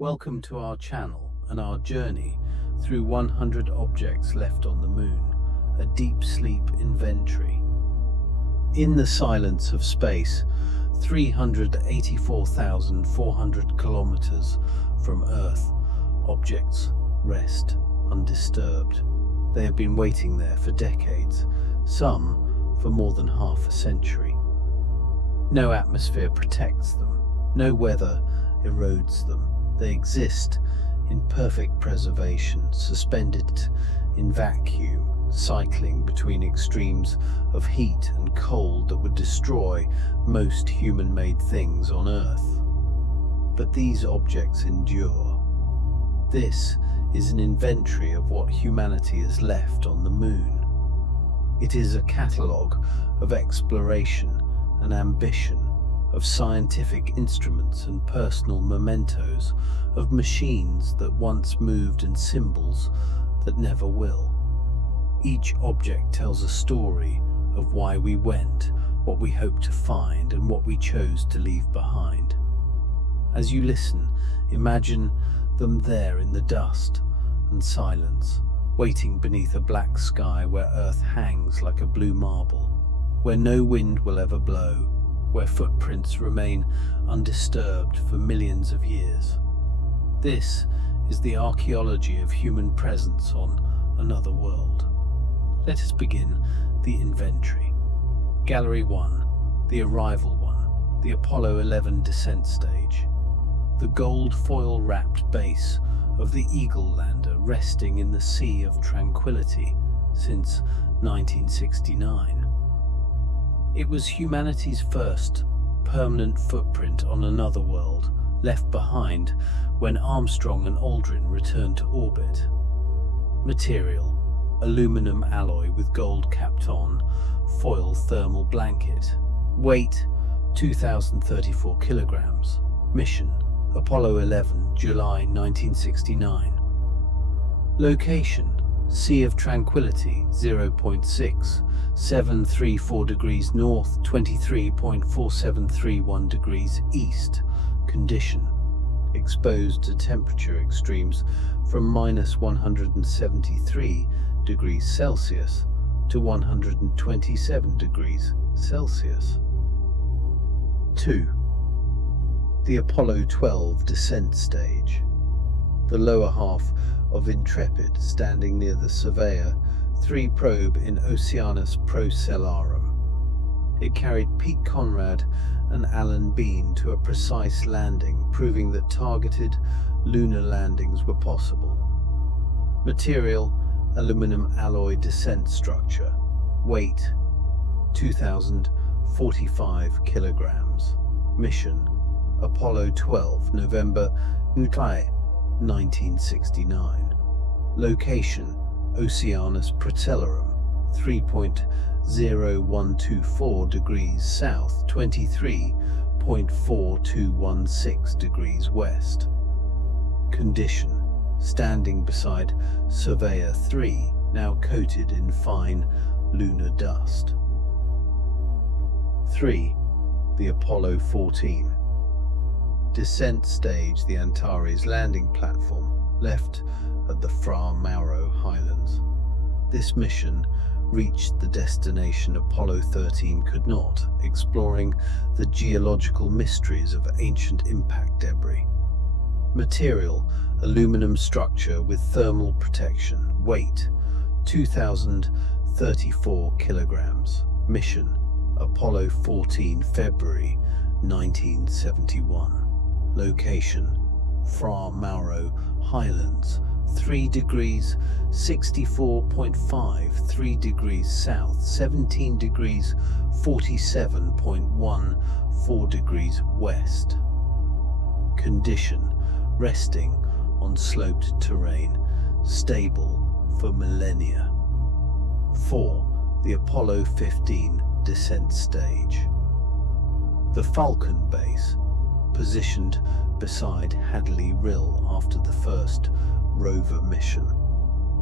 Welcome to our channel and our journey through 100 objects left on the moon, a deep sleep inventory. In the silence of space, 384,400 kilometers from Earth, objects rest undisturbed. They have been waiting there for decades, some for more than half a century. No atmosphere protects them, no weather erodes them. They exist in perfect preservation, suspended in vacuum, cycling between extremes of heat and cold that would destroy most human-made things on Earth. But these objects endure. This is an inventory of what humanity has left on the moon. It is a catalogue of exploration and ambition, of scientific instruments and personal mementos, of machines that once moved and symbols that never will. Each object tells a story of why we went, what we hoped to find, and what we chose to leave behind. As you listen, imagine them there in the dust and silence, waiting beneath a black sky where Earth hangs like a blue marble, where no wind will ever blow, where footprints remain undisturbed for millions of years. This is the archaeology of human presence on another world. Let us begin the inventory. Gallery 1, the Arrival 1, the Apollo 11 descent stage. The gold foil-wrapped base of the Eagle lander resting in the Sea of Tranquility since 1969. It was humanity's first permanent footprint on another world, left behind when Armstrong and Aldrin returned to orbit. Material: aluminum alloy with gold capped on foil thermal blanket. Weight: 2,034 kilograms. Mission: Apollo 11, July 1969. Location: Sea of Tranquility, 0.6734 degrees north, 23.4731 degrees east. Condition: exposed to temperature extremes from -173 degrees Celsius to 127 degrees Celsius. 2. The Apollo 12 descent stage. The lower half of Intrepid, standing near the Surveyor 3 probe in Oceanus Procellarum. It carried Pete Conrad and Alan Bean to a precise landing, proving that targeted lunar landings were possible. Material: aluminum alloy descent structure. Weight: 2,045 kilograms. Mission: Apollo 12, November 1969. Location: Oceanus Procellarum, 3.0124 degrees south, 23.4216 degrees west. Condition: standing beside Surveyor 3, now coated in fine lunar dust. 3. The Apollo 14 descent stage, the Antares landing platform, left at the Fra Mauro Highlands. This mission reached the destination Apollo 13 could not, exploring the geological mysteries of ancient impact debris. Material: aluminum structure with thermal protection. Weight: 2,034 kilograms. Mission: Apollo 14, February 1971. Location: Fra Mauro Highlands, 3 degrees 64.53 degrees south, 17 degrees 47.14 degrees west. Condition: resting on sloped terrain, stable for millennia. 4. The Apollo 15 descent stage. The Falcon base, positioned beside Hadley Rill after the first rover mission.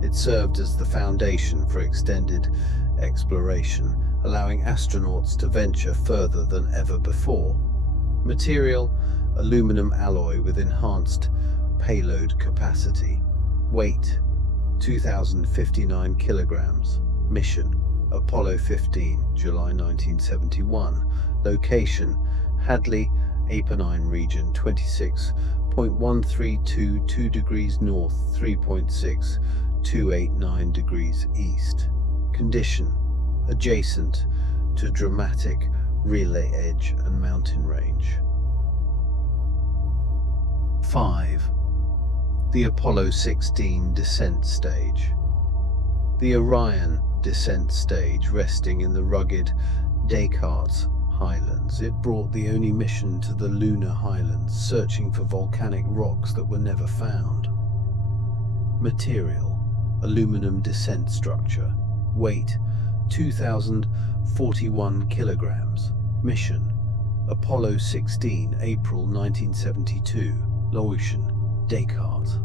It served as the foundation for extended exploration, allowing astronauts to venture further than ever before. Material: aluminum alloy with enhanced payload capacity. Weight 2,059 kilograms. Mission Apollo 15, July 1971. Location Hadley, Apennine region, 26.1322 degrees north, 3.6289 degrees east. Condition adjacent to dramatic relay edge and mountain range. 5. The Apollo 16 descent stage. The Orion descent stage, resting in the rugged Descartes Highlands. It brought the only mission to the Lunar Highlands, searching for volcanic rocks that were never found. Material: aluminum descent structure. Weight: 2,041 kilograms. Mission: Apollo 16, April 1972. Location: Descartes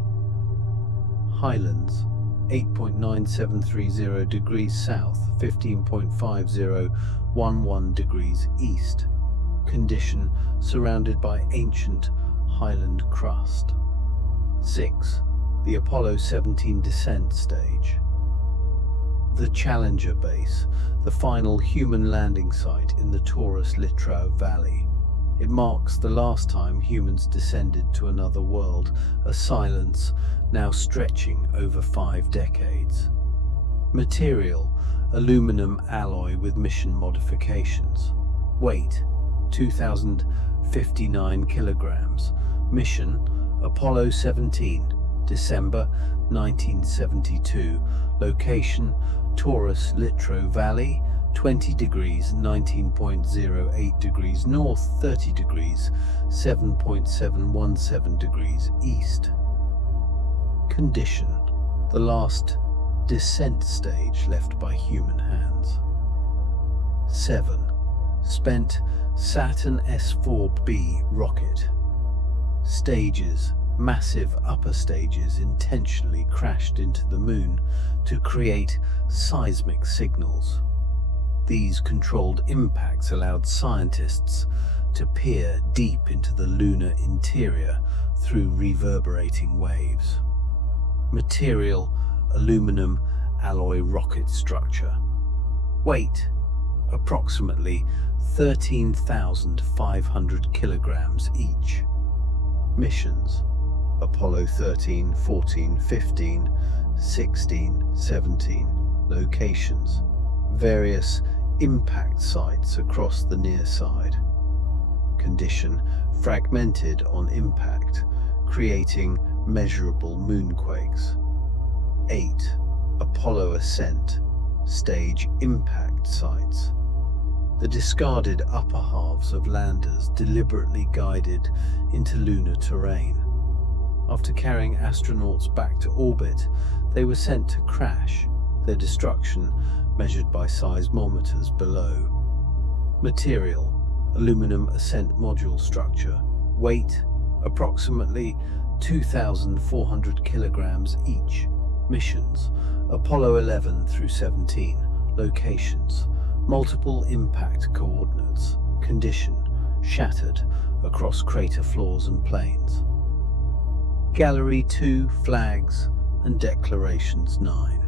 Highlands, 8.9730 degrees south, 15.5011 degrees east. Condition: surrounded by ancient highland crust. 6. The Apollo 17 descent stage. The Challenger base, the final human landing site in the Taurus Littrow Valley. It marks the last time humans descended to another world, a silence now stretching over 5 decades. Material: aluminum alloy with mission modifications. Weight: 2,059 kilograms. Mission: Apollo 17, December 1972. Location: Taurus Littrow Valley, 20 degrees 19.08 degrees north, 30 degrees 7.717 degrees east. Condition: the last descent stage left by human hands. 7. Spent Saturn S4B rocket. Stages: massive upper stages intentionally crashed into the moon to create seismic signals. These controlled impacts allowed scientists to peer deep into the lunar interior through reverberating waves. Material: aluminum alloy rocket structure. Weight: approximately 13,500 kilograms each. Missions: Apollo 13, 14, 15, 16, 17. Locations: various impact sites across the near side. Condition: fragmented on impact, creating measurable moonquakes. 8. Apollo ascent stage impact sites. The discarded upper halves of landers deliberately guided into lunar terrain. After carrying astronauts back to orbit, they were sent to crash, their destruction measured by seismometers below. Material: aluminum ascent module structure. Weight: approximately 2,400 kilograms each. Missions: Apollo 11 through 17. Locations: multiple impact coordinates. Condition: shattered across crater floors and plains. Gallery 2, Flags and Declarations 9.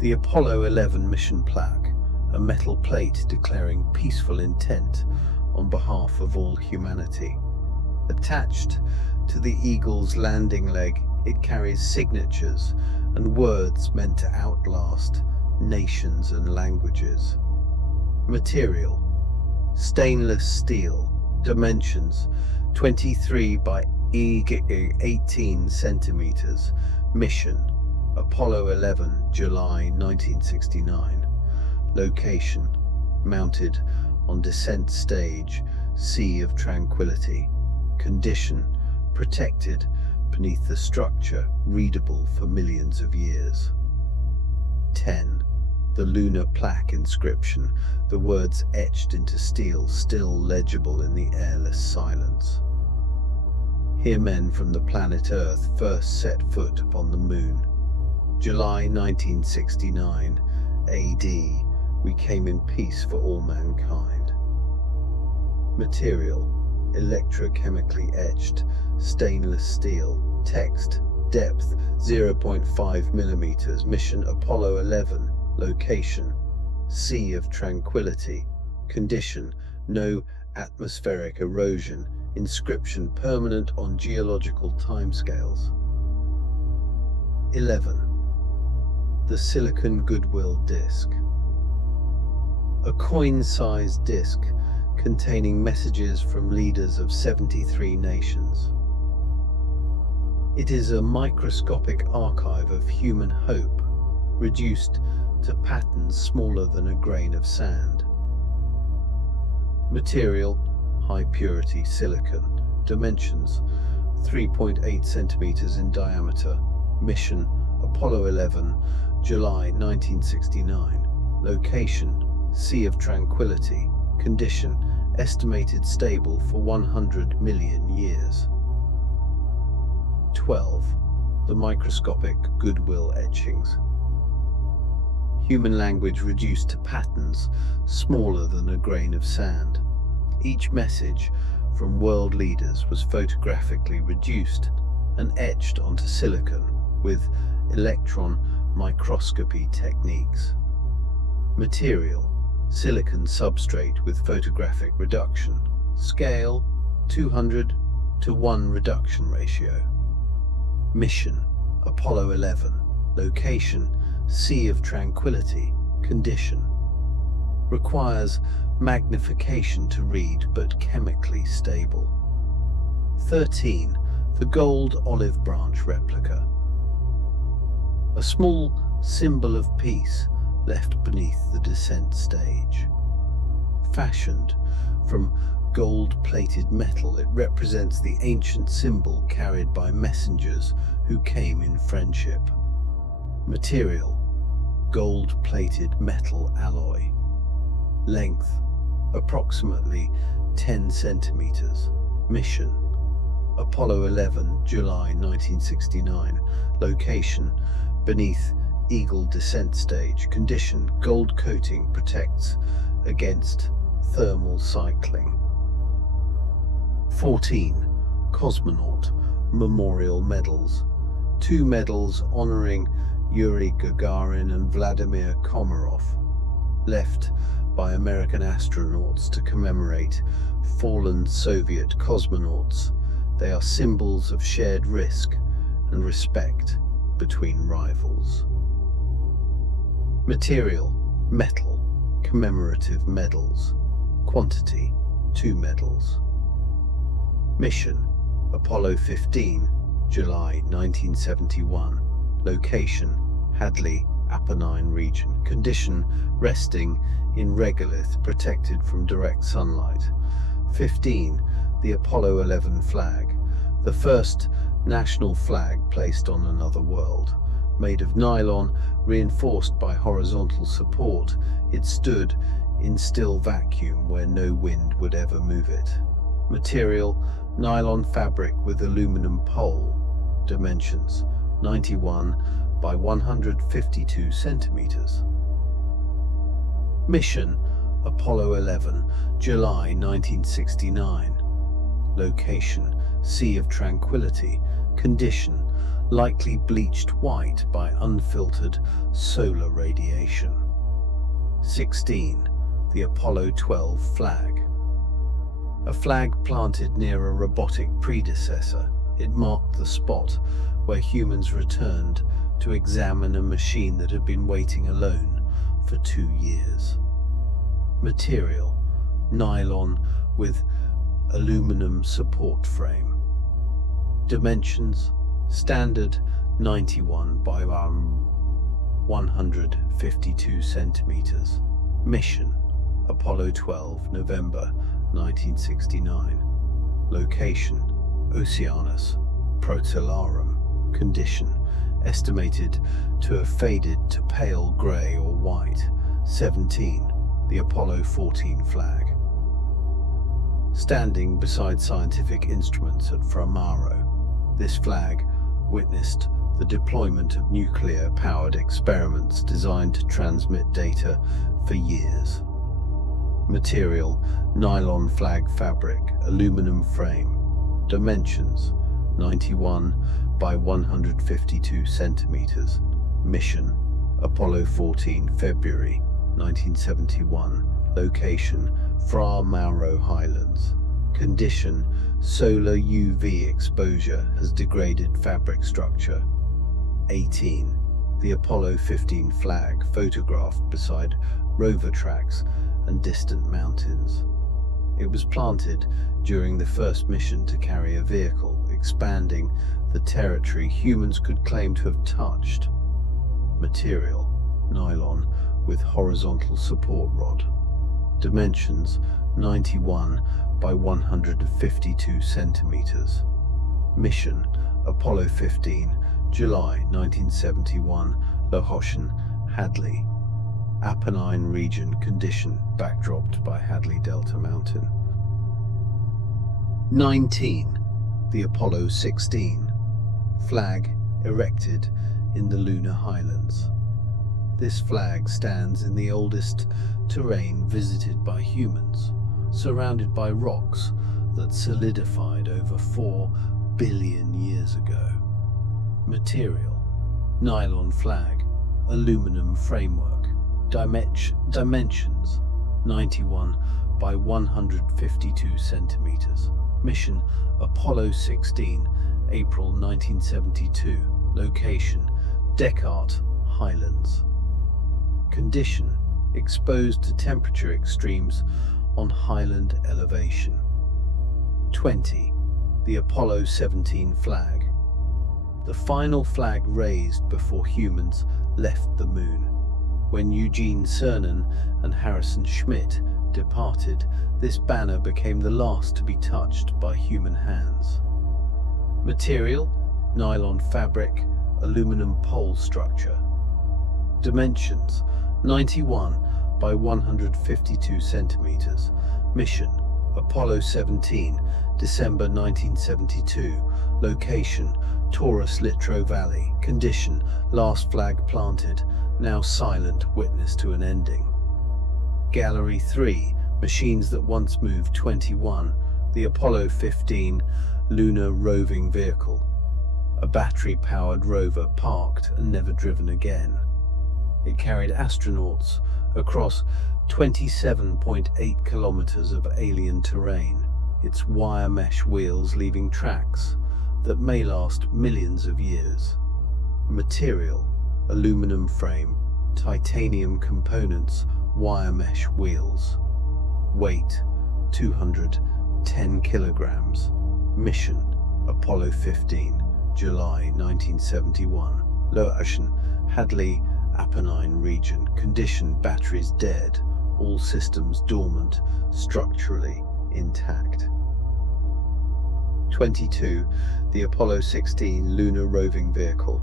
The Apollo 11 mission plaque, a metal plate declaring peaceful intent on behalf of all humanity. Attached to the Eagle's landing leg, it carries signatures and words meant to outlast nations and languages. Material: stainless steel. Dimensions: 23 by 18 centimeters. Mission: Apollo 11, July 1969. Location: mounted on descent stage, Sea of Tranquility. Condition: protected beneath the structure, readable for millions of years. 10. The lunar plaque inscription, the words etched into steel, still legible in the airless silence. Here men from the planet Earth first set foot upon the moon. July 1969 AD, we came in peace for all mankind. Material: electrochemically etched stainless steel. Text: depth 0.5 millimeters. Mission: Apollo 11. Location: Sea of Tranquility. Condition: no atmospheric erosion. Inscription: permanent on geological timescales. 11. The Silicon Goodwill Disk. A coin-sized disk containing messages from leaders of 73 nations. It is a microscopic archive of human hope, reduced to patterns smaller than a grain of sand. Material: high-purity silicon. Dimensions: 3.8 centimeters in diameter. Mission: Apollo 11, July 1969. Location: Sea of Tranquility. Condition: estimated stable for 100 million years. 12. The microscopic Goodwill etchings. Human language reduced to patterns smaller than a grain of sand. Each message from world leaders was photographically reduced and etched onto silicon with electron microscopy techniques. Material: silicon substrate with photographic reduction. Scale: 200:1 reduction ratio. Mission: Apollo 11. Location: Sea of Tranquility. Condition: requires magnification to read but chemically stable. 13. The gold olive branch replica. A small symbol of peace left beneath the descent stage. Fashioned from gold-plated metal, it represents the ancient symbol carried by messengers who came in friendship. Material: gold-plated metal alloy. Length: approximately 10 centimeters. Mission: Apollo 11, July 1969. Location: beneath Eagle descent stage. Condition: gold coating protects against thermal cycling. 14. Cosmonaut Memorial Medals. 2 medals honoring Yuri Gagarin and Vladimir Komarov, left by American astronauts to commemorate fallen Soviet cosmonauts. They are symbols of shared risk and respect between rivals. Material: metal, commemorative medals. Quantity: 2 medals. Mission: Apollo 15, July 1971. Location: Hadley, Apennine region. Condition: resting in regolith, protected from direct sunlight. 15. The Apollo 11 flag. The first national flag placed on another world. Made of nylon, reinforced by horizontal support, it stood in still vacuum where no wind would ever move it. Material: nylon fabric with aluminum pole. Dimensions: 91 by 152 centimeters. Mission: Apollo 11, July 1969. Location: Sea of Tranquility. Condition: likely bleached white by unfiltered solar radiation. 16. The Apollo 12 flag. A flag planted near a robotic predecessor. It marked the spot where humans returned to examine a machine that had been waiting alone for 2 years. Material: nylon with aluminum support frame. Dimensions: standard 91 by 152 centimeters. Mission: Apollo 12, November 1969. Location: Oceanus Procellarum. Condition: estimated to have faded to pale grey or white. 17. The Apollo 14 flag. Standing beside scientific instruments at Fragments, this flag witnessed the deployment of nuclear-powered experiments designed to transmit data for years. Material: nylon flag fabric, aluminum frame. Dimensions: 91 by 152 centimeters. Mission: Apollo 14, February 1971. Location: Fra Mauro Highlands. Condition: solar UV exposure has degraded fabric structure. 18. The Apollo 15 flag photographed beside rover tracks and distant mountains. It was planted during the first mission to carry a vehicle, expanding the territory humans could claim to have touched. Material: nylon with horizontal support rod. Dimensions: 91 by 152 centimeters. Mission: Apollo 15, July 1971, Location: Hadley. Apennine region. Condition: backdropped by Hadley Delta Mountain. 19. The Apollo 16 flag erected in the Lunar Highlands. This flag stands in the oldest terrain visited by humans, surrounded by rocks that solidified over 4 billion years ago. Material: nylon flag, aluminum framework. Dimensions: 91 by 152 centimeters. Mission: Apollo 16, April 1972. Location: Descartes Highlands. Condition: exposed to temperature extremes on highland elevation. 20. The Apollo 17 flag. The final flag raised before humans left the moon. When Eugene Cernan and Harrison Schmitt departed, this banner became the last to be touched by human hands. Material: nylon fabric, aluminum pole structure. Dimensions: 91 by 152 centimeters. Mission: Apollo 17, December 1972. Location: Taurus Littrow Valley. Condition: last flag planted, now silent witness to an ending. Gallery 3, machines that once moved. 21. The Apollo 15 lunar roving vehicle. A battery-powered rover parked and never driven again. It carried astronauts across 27.8 kilometers of alien terrain, its wire mesh wheels leaving tracks that may last millions of years. Material: aluminum frame, titanium components, wire mesh wheels. Weight: 210 kilograms. Mission: Apollo 15, July 1971. Location: Hadley, Apennine region. Condition: batteries dead, all systems dormant, structurally intact. 22. The Apollo 16 lunar roving vehicle.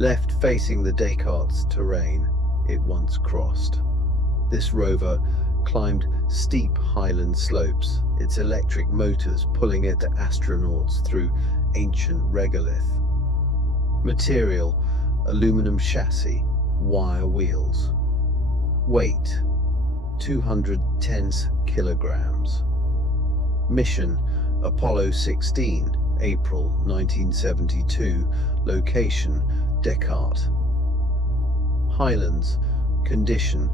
Left facing the Descartes terrain it once crossed. This rover climbed steep highland slopes, its electric motors pulling at astronauts through ancient regolith. Material: aluminum chassis, wire wheels. Weight: 210 kilograms. Mission: Apollo 16, April 1972. Location: Descartes Highlands. Condition: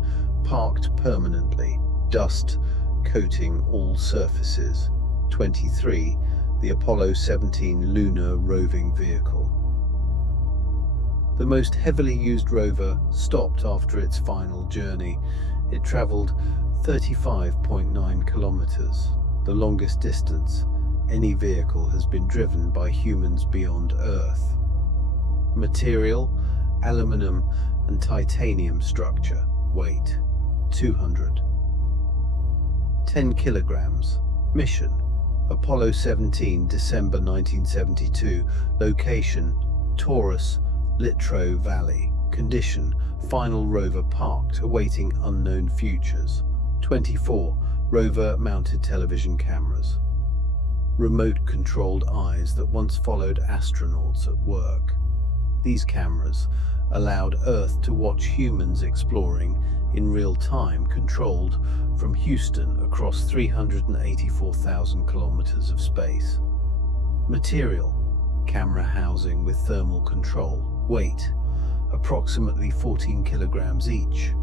parked permanently, dust coating all surfaces. 23. The Apollo 17 lunar roving vehicle. The most heavily used rover stopped after its final journey. It traveled 35.9 kilometers, the longest distance any vehicle has been driven by humans beyond Earth. Material: aluminum and titanium structure. Weight: 210 kilograms. Mission: Apollo 17, December 1972. Location: Taurus Littrow Valley. Condition: final rover parked, awaiting unknown futures. 24. Rover mounted television cameras. Remote controlled eyes that once followed astronauts at work. These cameras allowed Earth to watch humans exploring in real time, controlled from Houston across 384,000 kilometers of space. Material: camera housing with thermal control. Weight: approximately 14 kilograms each.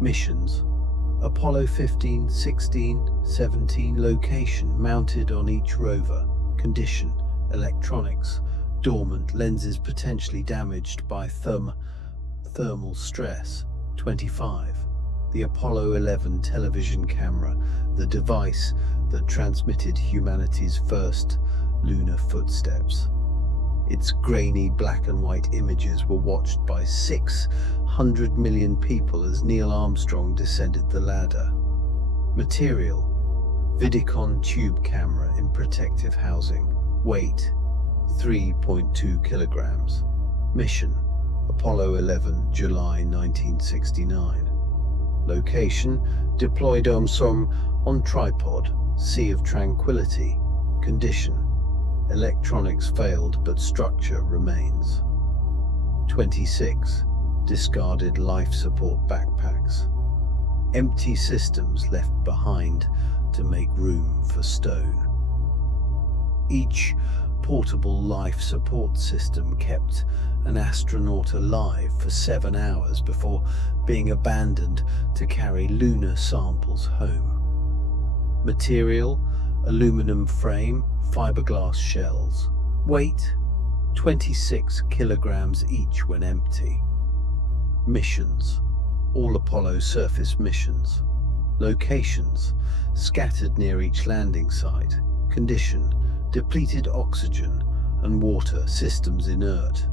Missions: Apollo 15, 16, 17. Location: mounted on each rover. Condition: electronics dormant, lenses potentially damaged by thermal stress. 25. The Apollo 11 television camera, the device that transmitted humanity's first lunar footsteps. Its grainy black and white images were watched by 600 million people as Neil Armstrong descended the ladder. Material: Vidicon tube camera in protective housing. Weight: 3.2 kilograms. Mission: Apollo 11, July 1969. Location: deployed on tripod, Sea of Tranquility. Condition: electronics failed but structure remains. 26. Discarded life support backpacks. Empty systems left behind to make room for stone. Each portable life support system kept an astronaut alive for 7 hours before being abandoned to carry lunar samples home. Material: aluminum frame, fiberglass shells. Weight: 26 kilograms each when empty. Missions: all Apollo surface missions. Locations: scattered near each landing site. Condition: depleted oxygen and water, systems inert.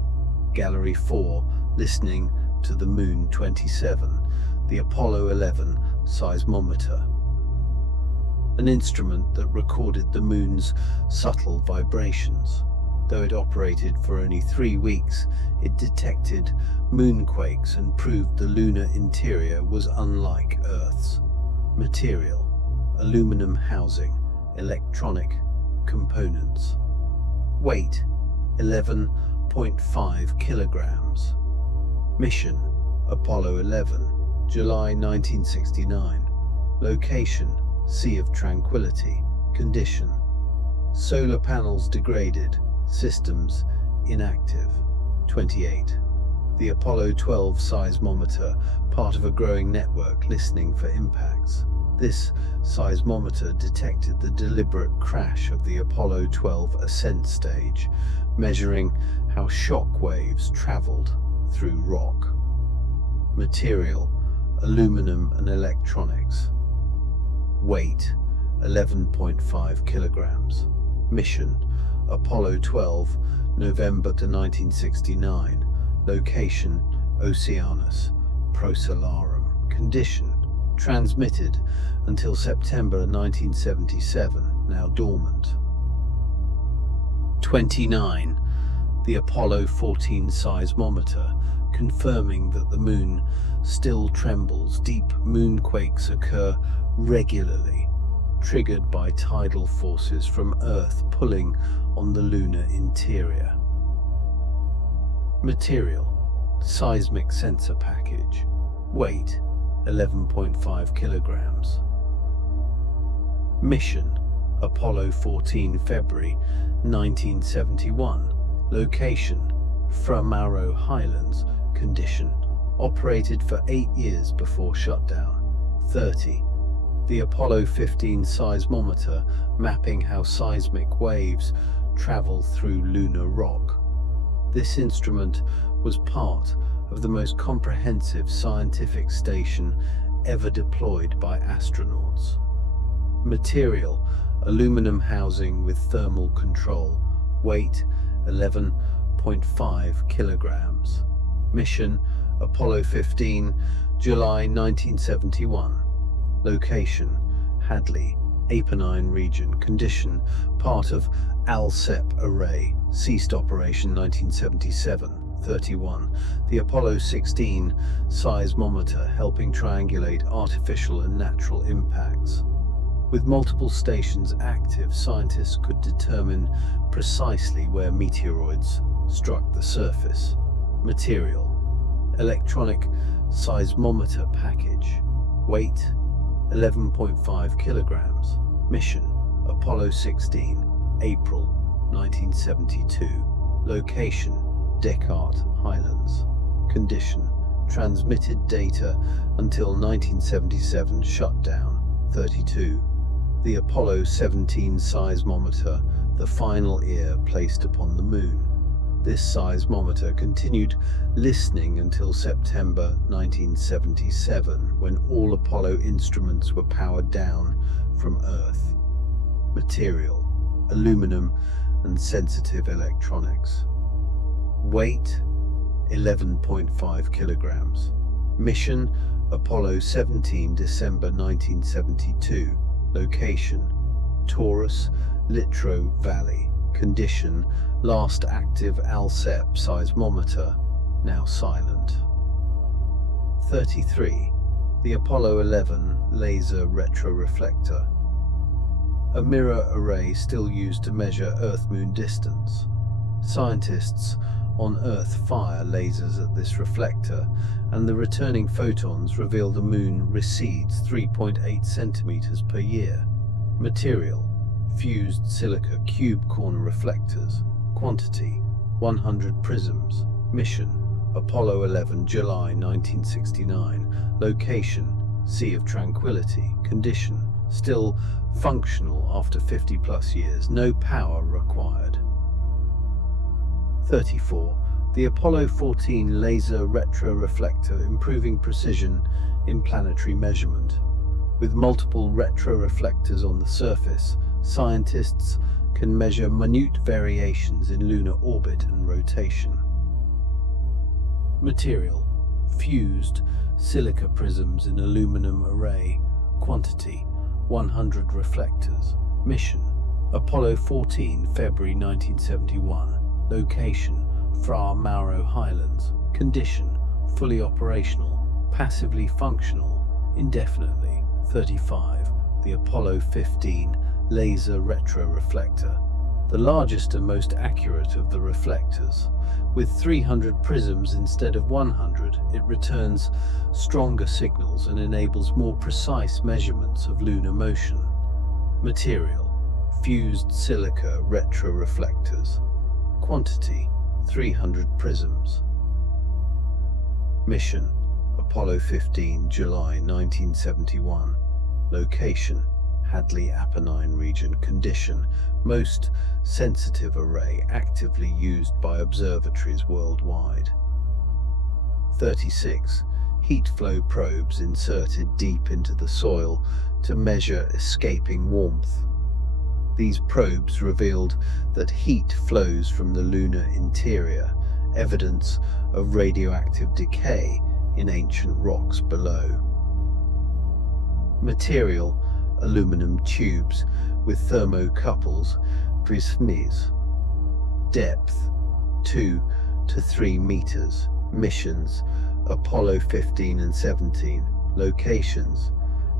Gallery 4, listening to the Moon. 27. The Apollo 11 seismometer. An instrument that recorded the Moon's subtle vibrations. Though it operated for only 3 weeks, it detected moonquakes and proved the lunar interior was unlike Earth's. Material: aluminum housing, electronic components. Weight: 11.5 kilograms. Mission: Apollo 11, July 1969. Location: Sea of Tranquility. Condition: solar panels degraded, systems inactive. 28. The Apollo 12 seismometer, part of a growing network listening for impacts. This seismometer detected the deliberate crash of the Apollo 12 ascent stage, measuring how shock waves traveled through rock. Material: aluminum and electronics. Weight: 11.5 kilograms. Mission: Apollo 12, November to 1969. Location: Oceanus Procellarum. Condition: transmitted until September 1977, now dormant. 29. The Apollo 14 seismometer, confirming that the Moon still trembles. Deep moonquakes occur regularly, triggered by tidal forces from Earth pulling on the lunar interior. Material: seismic sensor package. Weight: 11.5 kilograms. Mission: Apollo 14, February 1971. Location: Framaro Highlands. Condition: operated for 8 years before shutdown. 30. The Apollo 15 seismometer, mapping how seismic waves travel through lunar rock. This instrument was part of the most comprehensive scientific station ever deployed by astronauts. Material: aluminum housing with thermal control. Weight: 11.5 kilograms. Mission: Apollo 15, July 1971. Location: Hadley, Apennine region. Condition: part of ALSEP array. Ceased operation 1977. 31. The Apollo 16 seismometer, helping triangulate artificial and natural impacts. With multiple stations active, scientists could determine precisely where meteoroids struck the surface. Material: electronic seismometer package. Weight: 11.5 kilograms. Mission: Apollo 16, April 1972. Location: Descartes Highlands. Condition: transmitted data until 1977 shutdown. 32. The Apollo 17 seismometer, the final ear placed upon the moon. This seismometer continued listening until September 1977, when all Apollo instruments were powered down from Earth. Material: aluminum and sensitive electronics. Weight: 11.5 kilograms. Mission: Apollo 17, December 1972. Location: Taurus Littrow Valley. Condition: last active ALSEP seismometer, now silent. 33. The Apollo 11 laser retroreflector. A mirror array still used to measure Earth-Moon distance. Scientists on Earth fire lasers at this reflector, and the returning photons reveal the Moon recedes 3.8 centimeters per year. Material: fused silica cube corner reflectors. Quantity: 100 prisms. Mission: Apollo 11, July 1969. Location: Sea of Tranquility. Condition: still functional after 50+ years. No power required. 34. The Apollo 14 laser retroreflector, improving precision in planetary measurement. With multiple retroreflectors on the surface, scientists can measure minute variations in lunar orbit and rotation. Material: fused silica prisms in aluminum array. Quantity: 100 reflectors. Mission: Apollo 14, February 1971. Location: Fra Mauro Highlands. Condition: fully operational, passively functional, indefinitely. 35. The Apollo 15 laser retroreflector. The largest and most accurate of the reflectors. With 300 prisms instead of 100, it returns stronger signals and enables more precise measurements of lunar motion. Material: fused silica retroreflectors. Quantity: 300 prisms. Mission: Apollo 15, July 1971. Location: Hadley Apennine region. Condition: most sensitive array, actively used by observatories worldwide. 36. Heat flow probes inserted deep into the soil to measure escaping warmth. These probes revealed that heat flows from the lunar interior, evidence of radioactive decay in ancient rocks below. Material: aluminum tubes with thermocouples, prismes. Depth: 2 to 3 meters. Missions: Apollo 15 and 17. Locations: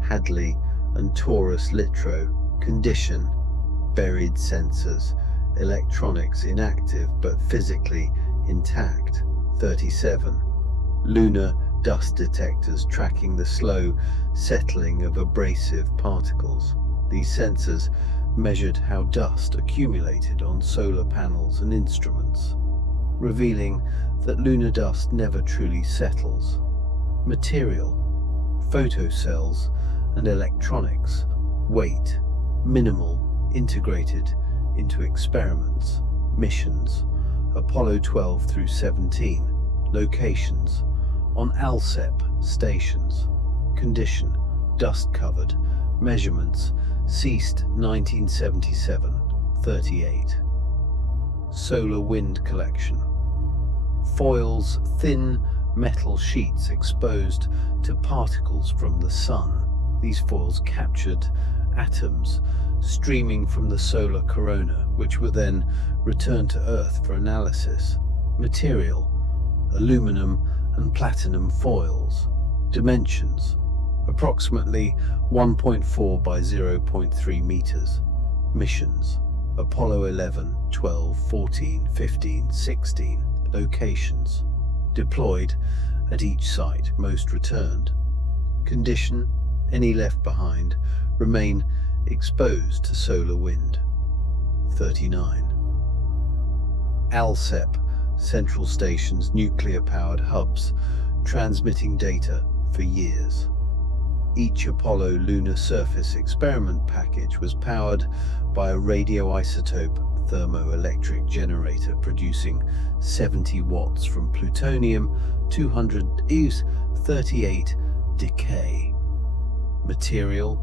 Hadley and Taurus Littrow. Condition: buried sensors, electronics inactive but physically intact. 37. Lunar dust detectors tracking the slow settling of abrasive particles. These sensors measured how dust accumulated on solar panels and instruments, revealing that lunar dust never truly settles. Material: photocells and electronics. Weight: minimal, integrated into experiments. Missions: Apollo 12 through 17. Locations: on ALSEP stations. Condition: dust covered. Measurements ceased 1977. 38. Solar wind collection. Foils: thin metal sheets exposed to particles from the sun. These foils captured atoms streaming from the solar corona, which were then returned to Earth for analysis. Material: aluminum and platinum foils. Dimensions: approximately 1.4 by 0.3 meters. Missions: Apollo 11, 12, 14, 15, 16 locations. Deployed at each site, most returned. Condition: any left behind remain exposed to solar wind. 39. ALSEP, Central Station's nuclear-powered hubs, transmitting data for years. Each Apollo lunar surface experiment package was powered by a radioisotope thermoelectric generator producing 70 watts from plutonium-238 decay. Material: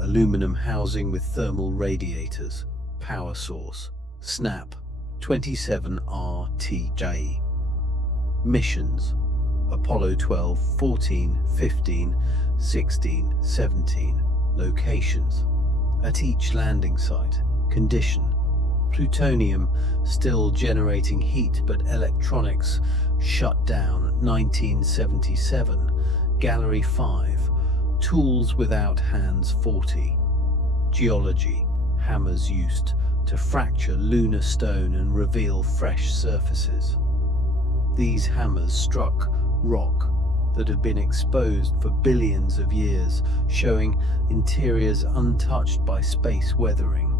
aluminum housing with thermal radiators. Power source: SNAP 27RTJ. Missions: Apollo 12, 14, 15, 16, 17 locations. At each landing site. Condition: plutonium still generating heat but electronics shut down. 1977. Gallery 5. Tools without hands. 40. Geology: hammers used to fracture lunar stone and reveal fresh surfaces. These hammers struck rock that had been exposed for billions of years, showing interiors untouched by space weathering.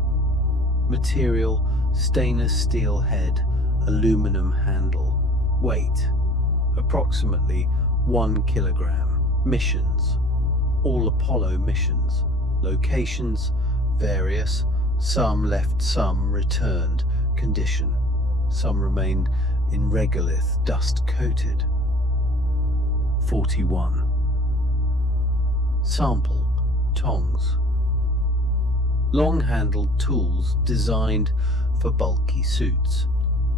Material: stainless steel head, aluminum handle. Weight: approximately 1 kilogram. Missions: all Apollo missions. Locations: various, some left, some returned. Condition: some remain in regolith, dust-coated. 41. Sample: tongs. Long-handled tools designed for bulky suits.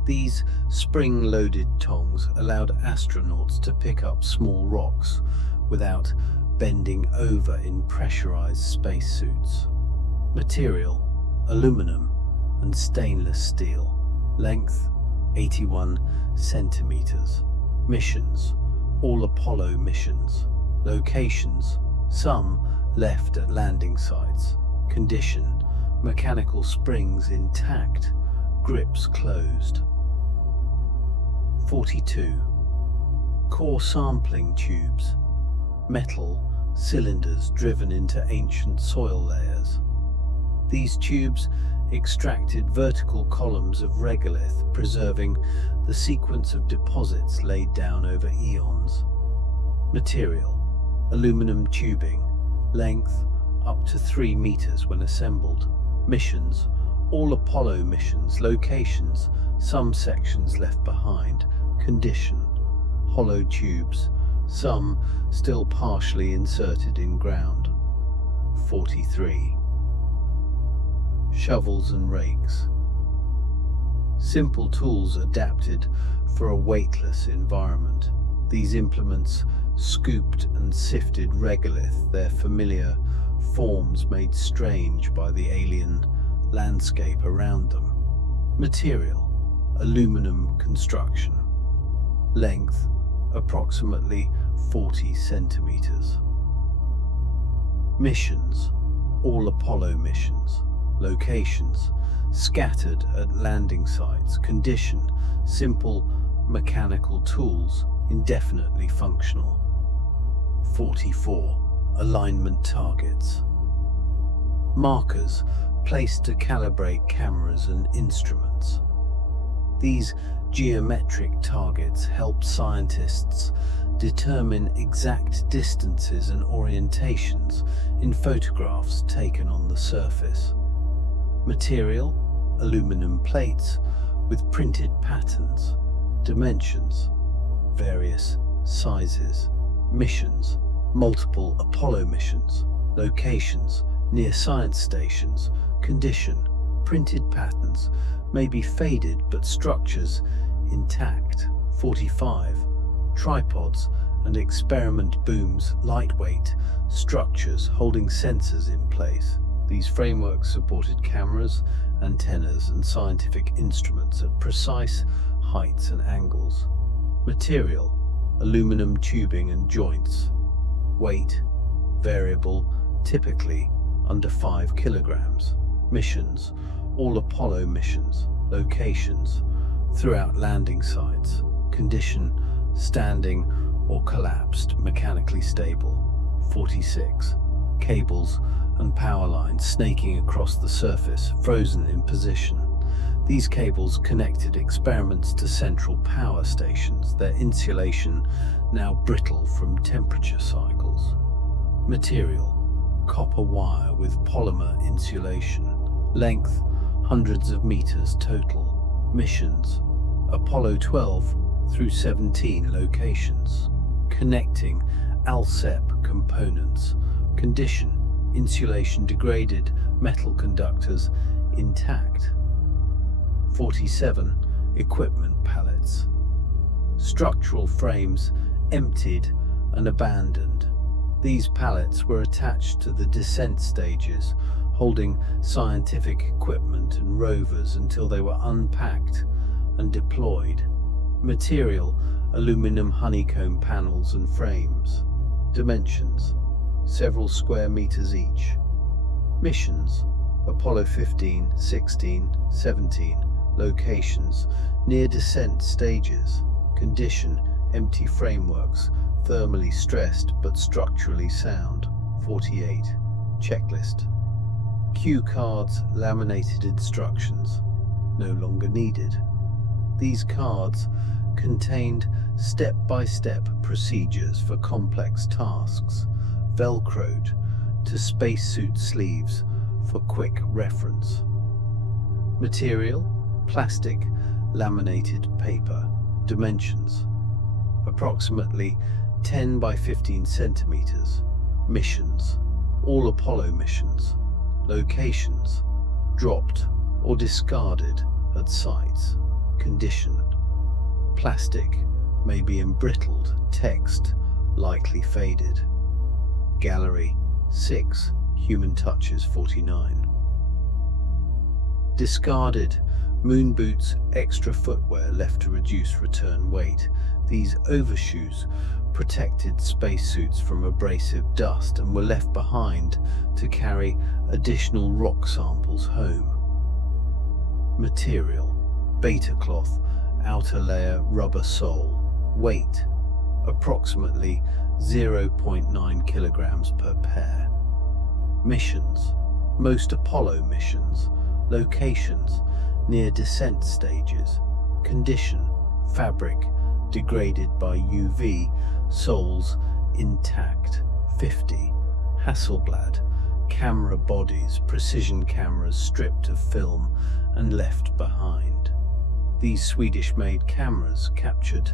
These spring-loaded tongs allowed astronauts to pick up small rocks without bending over in pressurized spacesuits. Material: aluminum and stainless steel. Length: 81 centimeters. Missions: all Apollo missions. Locations: some left at landing sites. Condition: mechanical springs intact, grips closed. 42. Core sampling tubes. Metal cylinders driven into ancient soil layers. These tubes extracted vertical columns of regolith, preserving the sequence of deposits laid down over eons. Material: aluminum tubing. Length: up to 3 meters when assembled. Missions: all Apollo missions. Locations: some sections left behind. Condition: hollow tubes, some still partially inserted in ground. 43. Shovels and rakes. Simple tools adapted for a weightless environment. These implements scooped and sifted regolith, their familiar forms made strange by the alien landscape around them. Material: aluminum construction. Length: approximately 40 centimeters. Missions: all Apollo missions. Locations: scattered at landing sites. Condition: simple mechanical tools, indefinitely functional. 44. Alignment targets. Markers placed to calibrate cameras and instruments. These geometric targets help scientists determine exact distances and orientations in photographs taken on the surface. Material: aluminum plates with printed patterns. Dimensions: various sizes. Missions: multiple Apollo missions. Locations: near science stations. Condition: printed patterns may be faded but structures intact. 45. Tripods and experiment booms. Lightweight structures holding sensors in place. These frameworks supported cameras, antennas, and scientific instruments at precise heights and angles. Material: aluminum tubing and joints. Weight: variable, typically under 5 kilograms. Missions, all Apollo missions. Locations, throughout landing sites. Condition, standing or collapsed, mechanically stable. 46. Cables and power lines snaking across the surface, frozen in position. These cables connected experiments to central power stations, their insulation now brittle from temperature cycles. Material, copper wire with polymer insulation. Length, hundreds of meters total. Missions, Apollo 12 through 17 locations. Connecting ALSEP components. Condition, insulation degraded, metal conductors intact. 47. Equipment pallets. Structural frames emptied and abandoned. These pallets were attached to the descent stages, holding scientific equipment and rovers until they were unpacked and deployed. Material, aluminum honeycomb panels and frames. Dimensions, several square meters each. Missions, Apollo 15, 16, 17. Locations, near descent stages. Condition, empty frameworks, thermally stressed but structurally sound. 48. Checklist. Cue cards, laminated instructions, no longer needed. These cards contained step-by-step procedures for complex tasks, velcroed to spacesuit sleeves for quick reference. Material, plastic, laminated paper. Dimensions, approximately 10 by 15 centimeters. Missions, all Apollo missions. Locations, dropped or discarded at sites. Condition, plastic, may be embrittled. Text, likely faded. Gallery, 6. Human touches, 49. Discarded, moon boots, extra footwear left to reduce return weight. These overshoes protected spacesuits from abrasive dust and were left behind to carry additional rock samples home. Material, beta cloth, outer layer rubber sole. Weight, approximately 0.9 kilograms per pair. Missions, most Apollo missions. Locations, near descent stages. Condition, fabric, degraded by UV, soles intact. 50. Hasselblad, camera bodies, precision cameras stripped of film and left behind. These Swedish-made cameras captured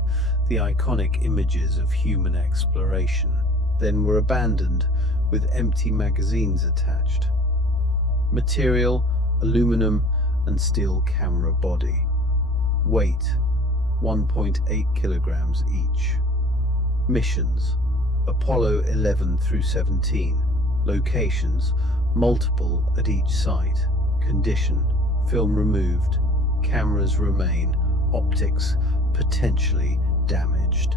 the iconic images of human exploration, then were abandoned with empty magazines attached. Material, aluminum and steel camera body. Weight, 1.8 kilograms each. Missions, Apollo 11 through 17. Locations, multiple at each site. Condition, film removed. Cameras remain. Optics potentially damaged.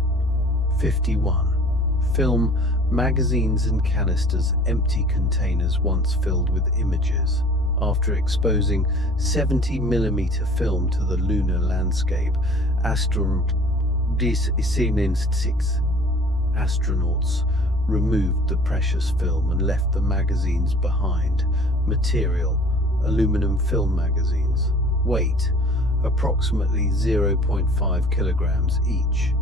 51. Film, magazines and canisters, empty containers once filled with images. After exposing 70mm film to the lunar landscape, astronauts removed the precious film and left the magazines behind. Material, aluminum film magazines. Weight, approximately 0.5 kilograms each.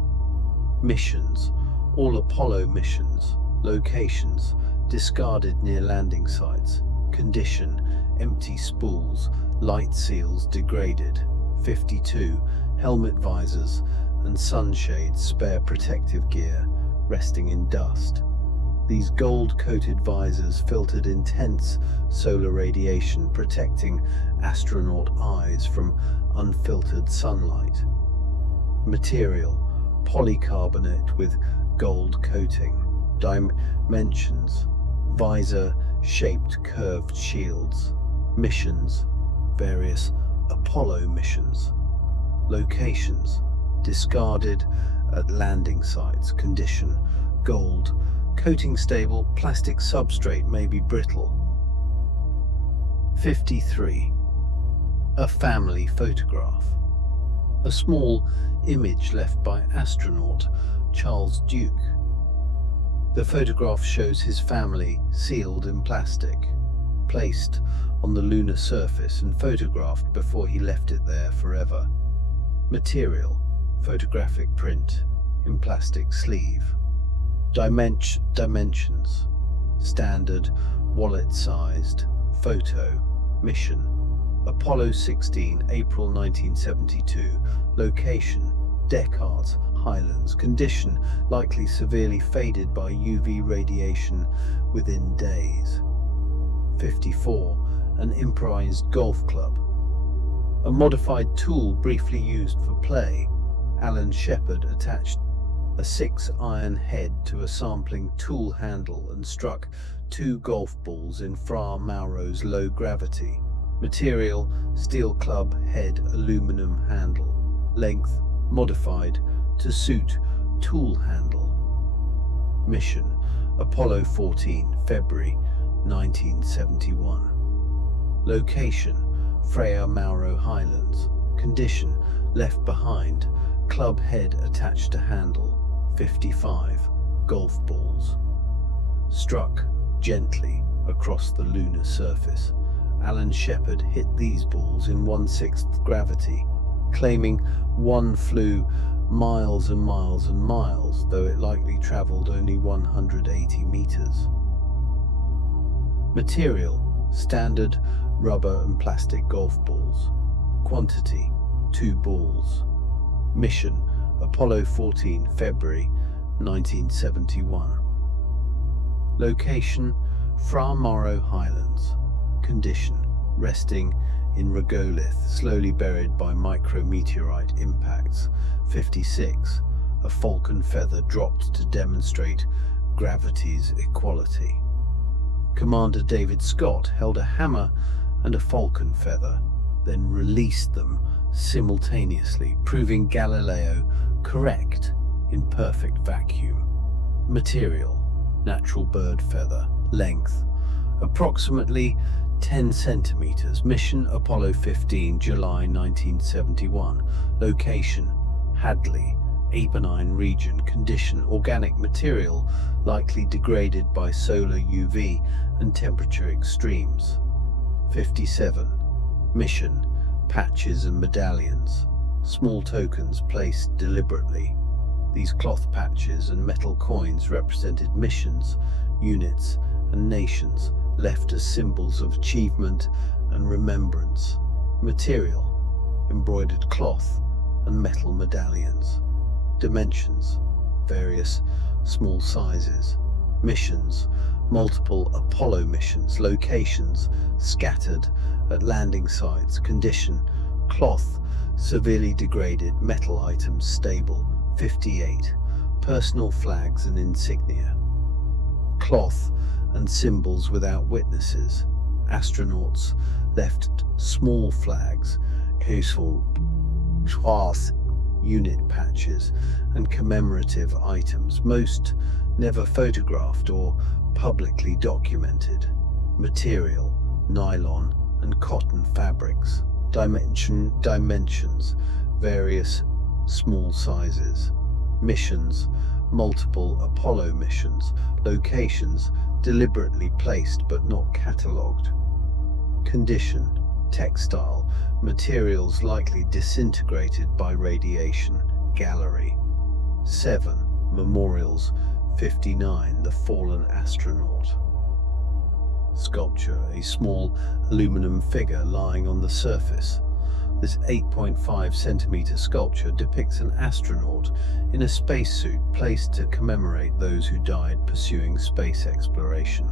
Missions, all Apollo missions. Locations, discarded near landing sites. Condition, empty spools, light seals degraded. 52. Helmet visors and sunshades, spare protective gear, resting in dust. These gold-coated visors filtered intense solar radiation, protecting astronaut eyes from unfiltered sunlight. Material, polycarbonate with gold coating. Dimensions, visor-shaped curved shields. Missions, various Apollo missions. Locations, discarded at landing sites. Condition, gold Coating stable, plastic substrate may be brittle. 53. A family photograph. A small image left by astronaut Charles Duke. The photograph shows his family sealed in plastic, placed on the lunar surface and photographed before he left it there forever. Material: photographic print in plastic sleeve. Dimensions: standard wallet-sized photo. Mission: Apollo 16, April 1972. Location: Descartes Highlands. Condition: likely severely faded by UV radiation within days. 54. An improvised golf club. A modified tool briefly used for play. Alan Shepard attached a 6-iron head to a sampling tool handle and struck 2 golf balls in Fra Mauro's low gravity. Material: steel club head, aluminum handle. Length: modified to suit tool handle. Mission: Apollo 14, February 1971. Location: Fra Mauro Highlands. Condition: left behind, club head attached to handle. 55. Golf balls. Struck gently across the lunar surface. Alan Shepard hit these balls in 1/6 gravity, claiming one flew miles and miles and miles, though it likely traveled only 180 meters. Material: standard rubber and plastic golf balls. Quantity: 2 balls. Mission: Apollo 14, February 1971. Location: Fra Mauro Highlands. Condition: resting in regolith, slowly buried by micrometeorite impacts. 56. A falcon feather dropped to demonstrate gravity's equality. Commander David Scott held a hammer and a falcon feather, then released them simultaneously, proving Galileo correct in perfect vacuum. Material: natural bird feather. Length: approximately 10 centimeters. Mission: Apollo 15, July 1971. Location: Hadley, Apennine region. Condition: organic material, likely degraded by solar UV and temperature extremes. 57. Mission: patches and medallions. Small tokens placed deliberately. These cloth patches and metal coins represented missions, units, and nations, left as symbols of achievement and remembrance. Material: embroidered cloth and metal medallions. Dimensions: various small sizes. Missions: multiple Apollo missions. Locations: scattered at landing sites. Condition: cloth, severely degraded, metal items stable. 58. Personal flags and insignia. Cloth and symbols without witnesses. Astronauts left small flags, useful class unit patches, and commemorative items, most never photographed or publicly documented. Material: nylon and cotton fabrics. Dimensions: various small sizes. Missions: multiple Apollo missions. Locations: deliberately placed but not catalogued. Condition: textile, materials likely disintegrated by radiation. Gallery. 7. Memorials. 59. The fallen astronaut. Sculpture: a small aluminum figure lying on the surface. This 8.5 centimeter sculpture depicts an astronaut in a spacesuit placed to commemorate those who died pursuing space exploration.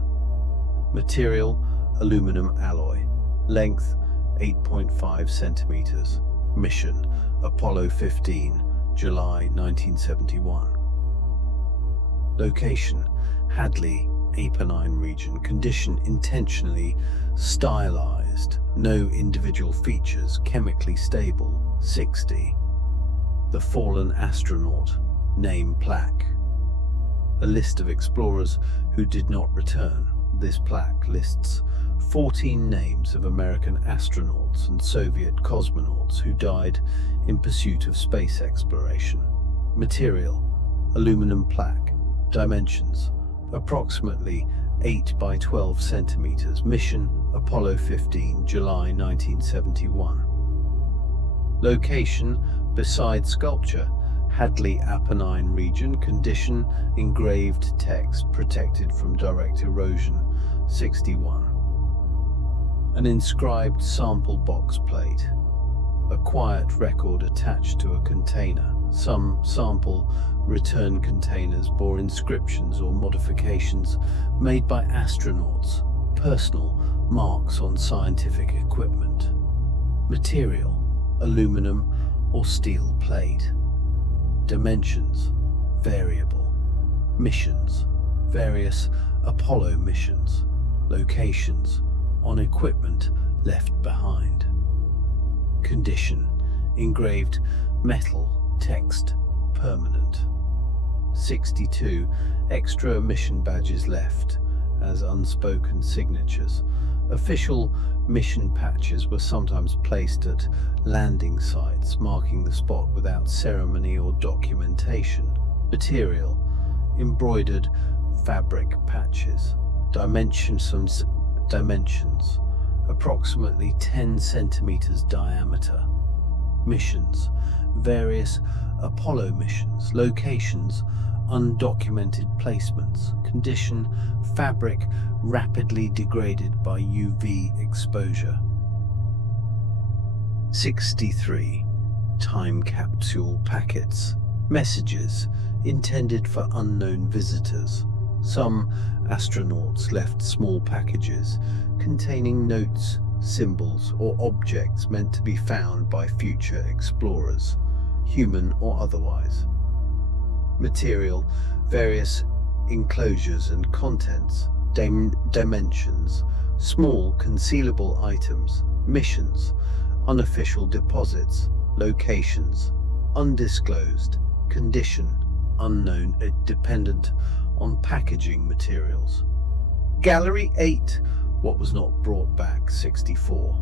Material: aluminum alloy. Length: 8.5 centimeters. Mission: Apollo 15, July 1971. Location: Hadley, Apennine region. Condition: intentionally stylized. No individual features chemically stable. 60. The fallen astronaut. Name plaque. a list of explorers who did not return. This plaque lists 14 names of American astronauts and Soviet cosmonauts who died in pursuit of space exploration. Material: aluminum plaque. Dimensions: approximately 8 by 12 centimeters. Mission: Apollo 15, July 1971. Location: beside sculpture, Hadley Apennine region. Condition: engraved text protected from direct erosion. 61. An inscribed sample box plate. A quiet record attached to a container. Some sample return containers bore inscriptions or modifications made by astronauts, personal marks on scientific equipment. Material: aluminum or steel plate. Dimensions: variable. Missions: various Apollo missions. Locations: on equipment left behind. Condition: engraved metal, text permanent. 62. Extra mission badges left as unspoken signatures. Official mission patches were sometimes placed at landing sites, marking the spot without ceremony or documentation. Material: embroidered fabric patches. Dimensions: approximately 10 centimeters diameter. Missions: various Apollo missions. Locations: undocumented placements. Condition: fabric rapidly degraded by UV exposure. 63. Time capsule packets. Messages intended for unknown visitors. Some astronauts left small packages containing notes, symbols, or objects meant to be found by future explorers, human or otherwise. Material: various enclosures and contents. Dimensions: small concealable items. Missions: unofficial deposits. Locations: undisclosed. Condition: unknown, dependent on packaging materials. Gallery 8. What was not brought back. 64.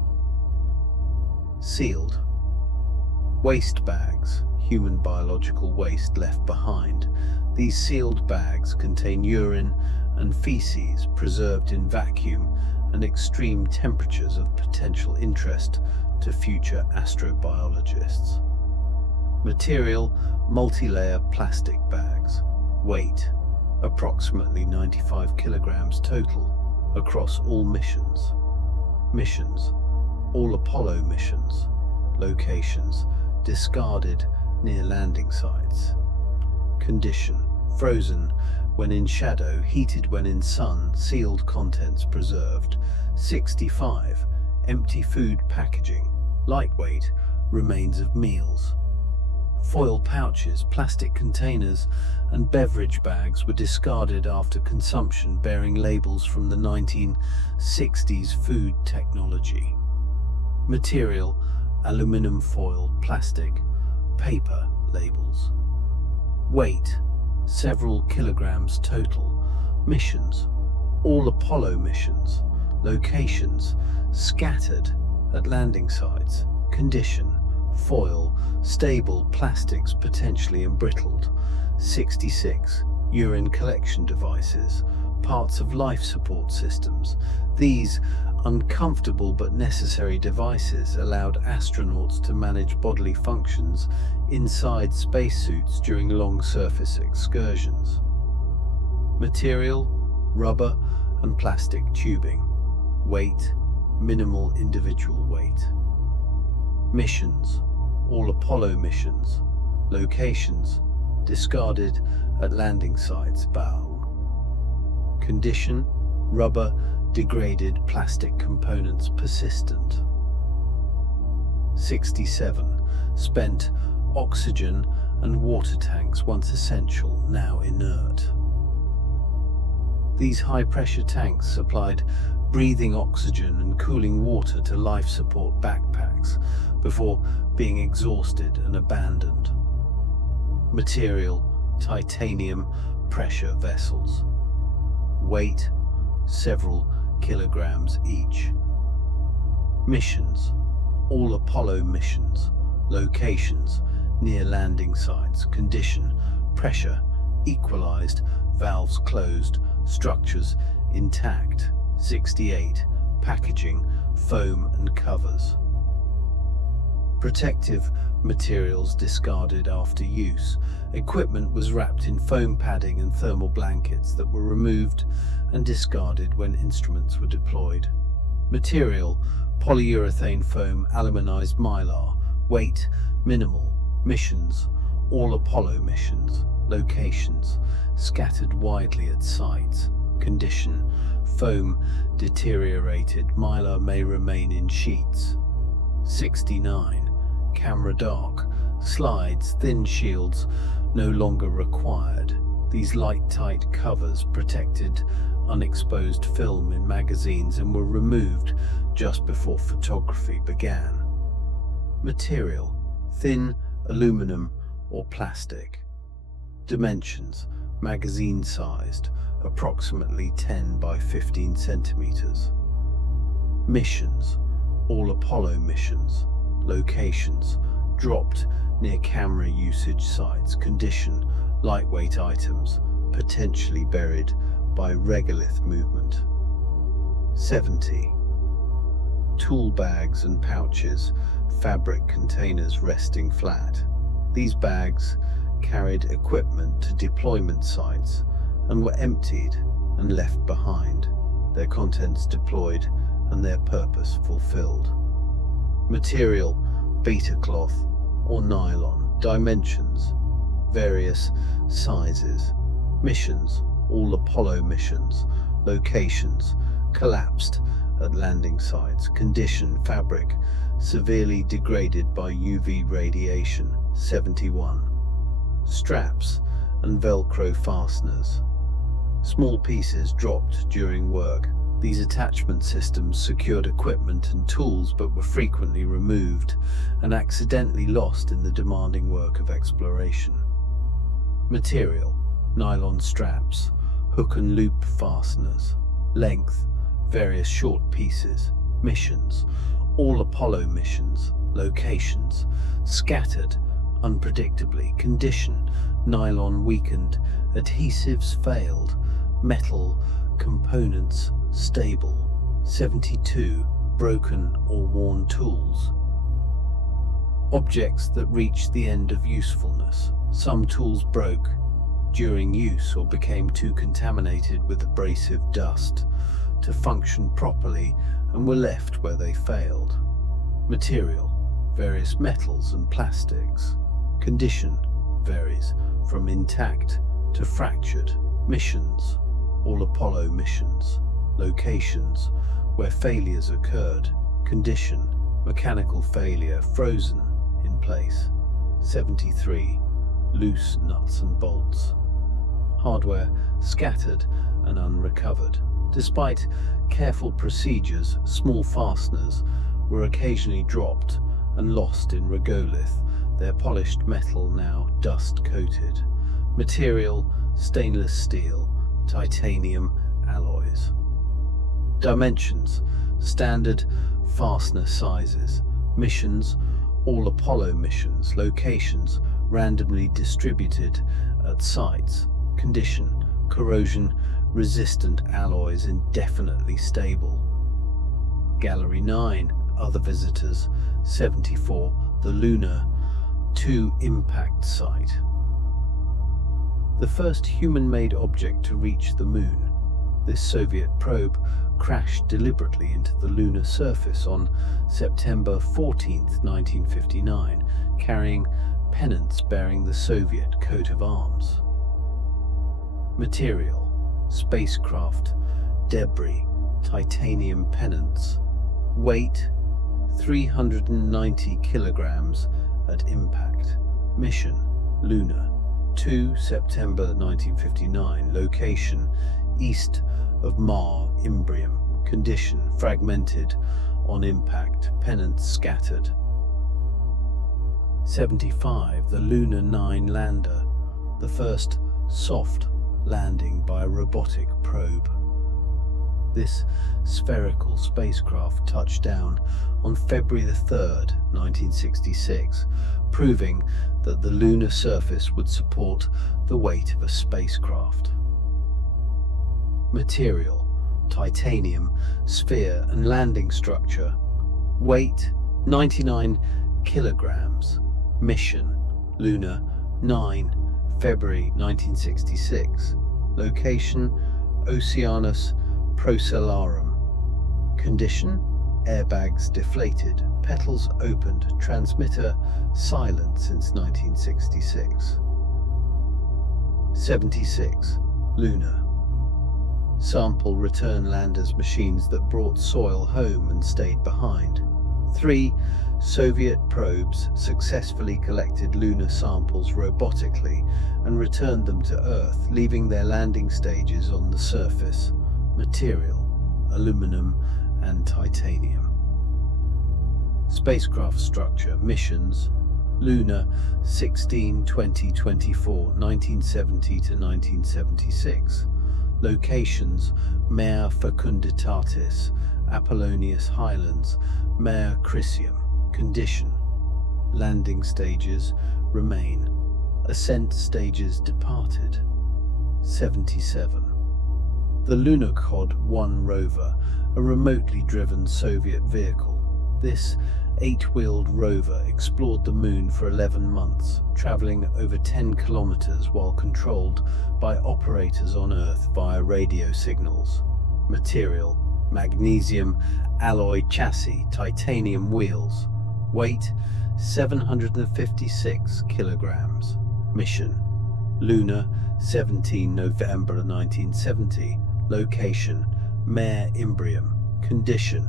Sealed. Waste bags. Human biological waste left behind. These sealed bags contain urine and feces preserved in vacuum and extreme temperatures of potential interest to future astrobiologists. Material: multi-layer plastic bags. Weight: approximately 95 kilograms total across all missions. Missions: all Apollo missions. Locations: discarded near landing sites. Condition: frozen when in shadow, heated when in sun, sealed contents preserved. 65. Empty food packaging. Lightweight, remains of meals. Foil pouches, plastic containers, and beverage bags were discarded after consumption, bearing labels from the 1960s food technology. Material: aluminum foil, plastic, paper labels. Weight: several kilograms total. Missions: all Apollo missions. Locations: scattered at landing sites. Condition: foil, stable plastics potentially embrittled. 66. Urine collection devices, parts of life support systems. These uncomfortable but necessary devices allowed astronauts to manage bodily functions inside spacesuits during long surface excursions. Material: rubber and plastic tubing. Weight: minimal individual weight. Missions: all Apollo missions. Locations: discarded at landing sites. Bow. Condition: rubber, degraded plastic components persistent. 67. Spent oxygen and water tanks, once essential, now inert. These high-pressure tanks supplied breathing oxygen and cooling water to life support backpacks before being exhausted and abandoned. Material: titanium pressure vessels. Weight, several kilograms each. Missions, all Apollo missions. Locations, near landing sites. Condition, pressure, equalized, valves closed, structures intact. 68. Packaging, foam and covers. Protective materials discarded after use. Equipment was wrapped in foam padding and thermal blankets that were removed and discarded when instruments were deployed. Material, polyurethane foam, aluminized mylar. Weight, minimal. Missions, all Apollo missions. Locations, scattered widely at sites. Condition, foam deteriorated. Mylar may remain in sheets. 69. Camera dark. Slides, thin shields, no longer required. These light-tight covers protected unexposed film in magazines and were removed just before photography began. Material, thin aluminum or plastic. Dimensions, magazine-sized, approximately 10 by 15 centimeters. Missions, all Apollo missions. Locations, dropped near camera usage sites. Condition, lightweight items, potentially buried by regolith movement. 70. Tool bags and pouches, fabric containers resting flat. These bags carried equipment to deployment sites and were emptied and left behind, their contents deployed and their purpose fulfilled. Material, beta cloth or nylon. Dimensions, various sizes. Missions, all Apollo missions. Locations, collapsed at landing sites. Condition, fabric, severely degraded by UV radiation. 71. Straps and Velcro fasteners. Small pieces dropped during work. These attachment systems secured equipment and tools but were frequently removed and accidentally lost in the demanding work of exploration. Material, nylon straps, hook and loop fasteners. Length, various short pieces. Missions, all Apollo missions. Locations, scattered unpredictably. Condition, nylon weakened, adhesives failed, metal components stable. 72. Broken or worn tools. Objects that reached the end of usefulness. Some tools broke during use or became too contaminated with abrasive dust to function properly and were left where they failed. Material, various metals and plastics. Condition varies from intact to fractured. Missions, all Apollo missions. Locations, where failures occurred. Condition, mechanical failure, frozen in place. 73. Loose nuts and bolts. Hardware scattered and unrecovered. Despite careful procedures, small fasteners were occasionally dropped and lost in regolith, their polished metal now dust-coated. Material, stainless steel, titanium alloys. Dimensions, standard fastener sizes. Missions, all Apollo missions. Locations, randomly distributed at sites. Condition, corrosion resistant alloys indefinitely stable. Gallery 9, other visitors. 74, the Lunar 2 impact site. The first human-made object to reach the moon. This Soviet probe crashed deliberately into the lunar surface on September 14, 1959, carrying pennants bearing the Soviet coat of arms. Material, spacecraft debris, titanium pennants. Weight, 390 kilograms at impact. Mission, Lunar 2, September 1959. Location, east of Mare Imbrium. Condition, fragmented on impact, pennants scattered. 75, the Lunar 9 lander, the first soft landing by a robotic probe. This spherical spacecraft touched down on February the 3rd, 1966, proving that the lunar surface would support the weight of a spacecraft. Material: titanium, sphere and landing structure. Weight: 99 kilograms. Mission: Lunar 9, February 1966. Location: Oceanus Procellarum. Condition: airbags deflated, petals opened, transmitter silent since 1966. 76. Lunar. Sample return landers machines that brought soil home and stayed behind. 3. Soviet probes successfully collected lunar samples robotically and returned them to Earth, leaving their landing stages on the surface. Material: aluminum and titanium. Spacecraft structure. Missions: Lunar 16, 20, 24, 1970 to 1976. Locations: Mare Fecunditatis, Apollonius Highlands, Mare Crisium. Condition: landing stages remain. Ascent stages departed. 77. The Lunokhod 1 rover, a remotely driven Soviet vehicle. This 8-wheeled rover explored the moon for 11 months, traveling over 10 kilometers while controlled by operators on Earth via radio signals. Material: magnesium alloy chassis, titanium wheels. Weight: 756 kilograms. Mission: Lunar 17, November 1970. Location: Mare Imbrium. Condition: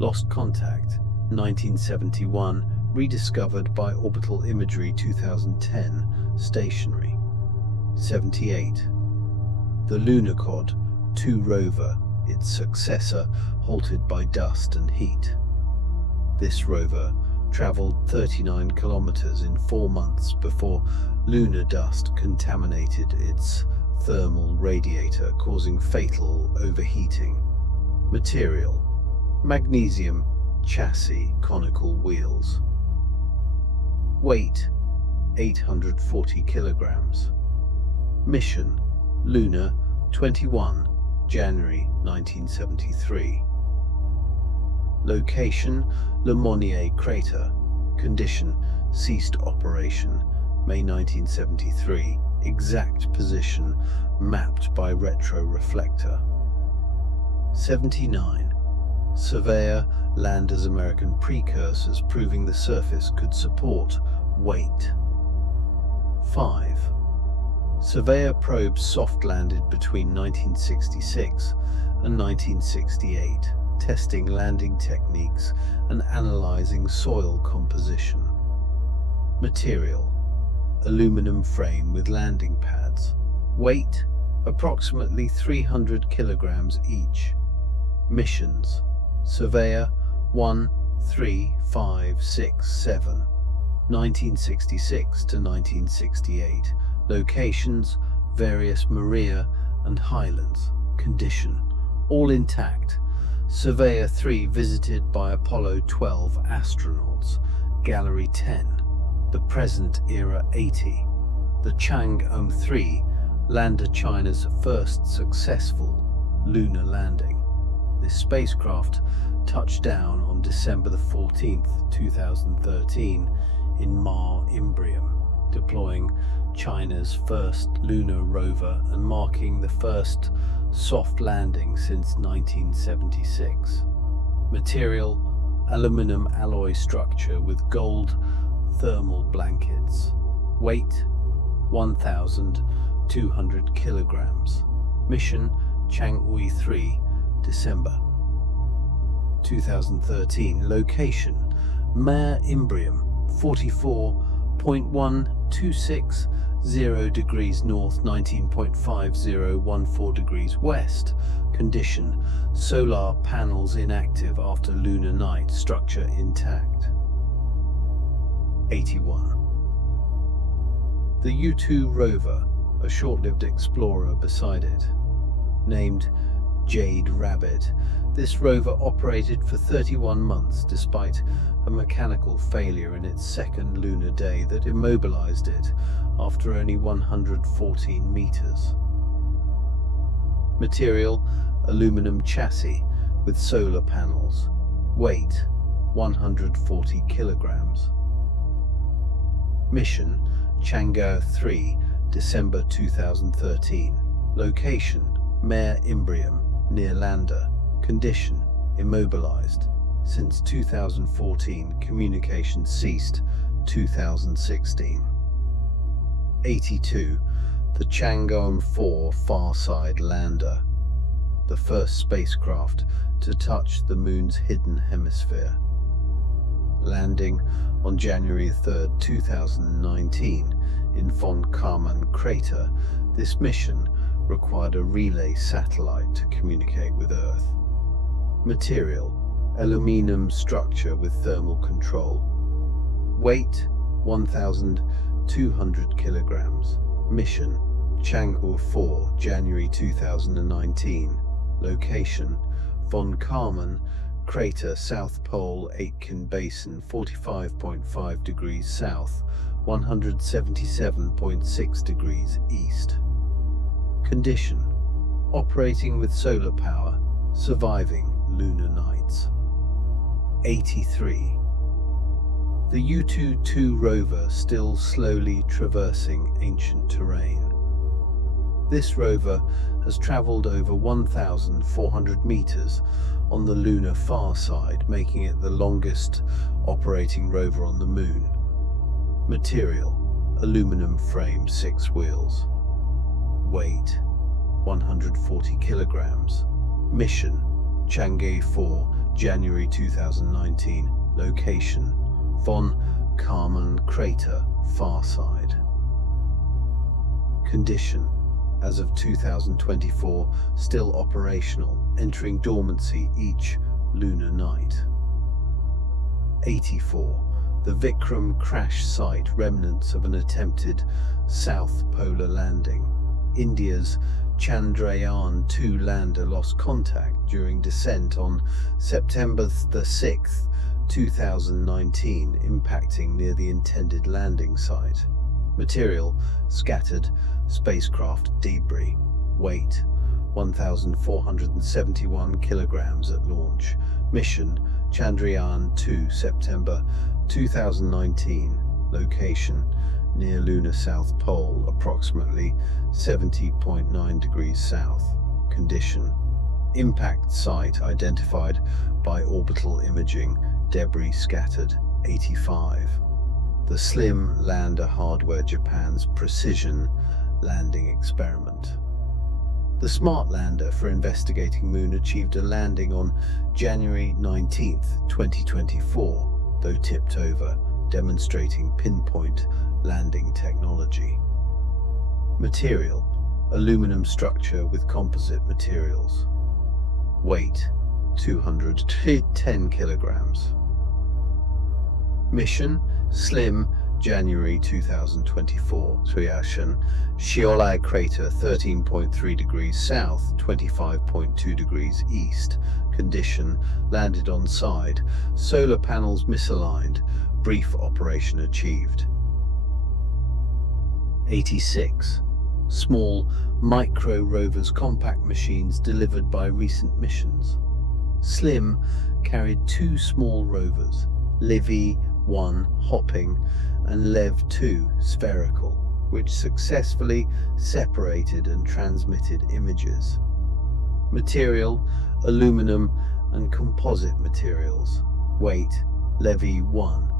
lost contact. 1971. Rediscovered by orbital imagery 2010. Stationary. 78. The Lunokhod 2 rover, its successor, halted by dust and heat. This rover traveled 39 kilometers in 4 months before lunar dust contaminated its thermal radiator, causing fatal overheating. Material: magnesium chassis, conical wheels. Weight: 840 kilograms. Mission: Lunar 21, January 1973. Location: Le Monnier crater. Condition: ceased operation, May 1973. Exact position mapped by retroreflector. 79. Surveyor landers American precursors, proving the surface could support weight. 5. Surveyor probes soft landed between 1966 and 1968, testing landing techniques and analyzing soil composition. Material: aluminum frame with landing pads. Weight: approximately 300 kilograms each. Missions: Surveyor 1, 3, 5, 6, 7, 1966 to 1968. Locations: various Maria and Highlands. Condition: all intact. Surveyor 3 visited by Apollo 12 astronauts. Gallery 10. The present era 80. The Chang'e 3 lander, China's first successful lunar landing. This spacecraft touched down on December the 14th, 2013 in Mare Imbrium, deploying China's first lunar rover and marking the first soft landing since 1976. Material: aluminum alloy structure with gold thermal blankets. Weight: 1,200 kilograms. Mission: Chang'e 3, December 2013. Location: Mare Imbrium, 44.1260 degrees north, 19.5014 degrees west. Condition: solar panels inactive after lunar night, structure intact. 81. The U-2 rover, a short-lived explorer beside it. Named Jade Rabbit, this rover operated for 31 months despite a mechanical failure in its second lunar day that immobilized it after only 114 meters. Material: aluminum chassis with solar panels. Weight: 140 kilograms. Mission: Chang'e 3, December 2013. Location: Mare Imbrium, near Lander. Condition: immobilized. Since 2014, communication ceased. 2016. 82. The Chang'e 4 Farside Lander, the first spacecraft to touch the Moon's hidden hemisphere. Landing on January 3, 2019, in Von Karman crater, this mission required a relay satellite to communicate with Earth. Material: aluminum structure with thermal control. Weight: 1,200 kilograms. Mission: Chang'e 4, January 2019. Location: Von Karman crater, South Pole, Aitken Basin, 45.5 degrees south, 177.6 degrees east. Condition: operating with solar power, surviving lunar nights. 83. The Yutu-2 rover still slowly traversing ancient terrain. This rover has traveled over 1,400 meters on the lunar far side, making it the longest operating rover on the Moon. Material: aluminum frame, 6 wheels. Weight: 140 kilograms. Mission: Chang'e 4, January 2019. Location: Von Karman crater, far side. Condition: as of 2024, still operational, entering dormancy each lunar night. 84. The Vikram crash site, remnants of an attempted South Polar landing. India's Chandrayaan-2 lander lost contact during descent on September 6, 2019, impacting near the intended landing site. Material: scattered spacecraft debris. Weight: 1,471 kilograms at launch. Mission: Chandrayaan-2, September 2019. Location: near lunar South Pole, approximately 70.9 degrees south. Condition: impact site identified by orbital imaging, debris scattered. 85. The Slim Lander hardware, Japan's precision landing experiment. The Smart Lander for investigating Moon achieved a landing on January 19, 2024, though tipped over, demonstrating pinpoint landing technology. Material: aluminum structure with composite materials. Weight: 210 kilograms. Mission: Slim, January 2024. Tuyashan, Shiolai crater, 13.3 degrees south, 25.2 degrees east. Condition: landed on side, solar panels misaligned, brief operation achieved. 86. Small micro rovers, compact machines delivered by recent missions. Slim carried 2 small rovers, Livy-1 hopping and Lev-2 spherical, which successfully separated and transmitted images. Material: aluminum and composite materials. Weight: Levy-1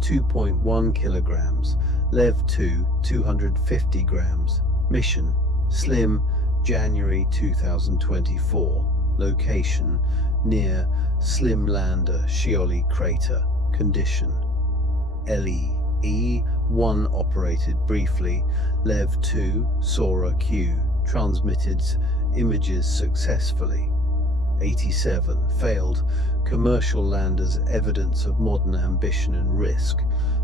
2.1 kilograms, Lev-2 250 grams. Mission: Slim, January 2024. Location: near Slim Lander, Shioli crater. Condition: LE-1 operated briefly, Lev-2 Sora-Q transmitted images successfully. 87. Failed commercial landers, evidence of modern ambition and risk.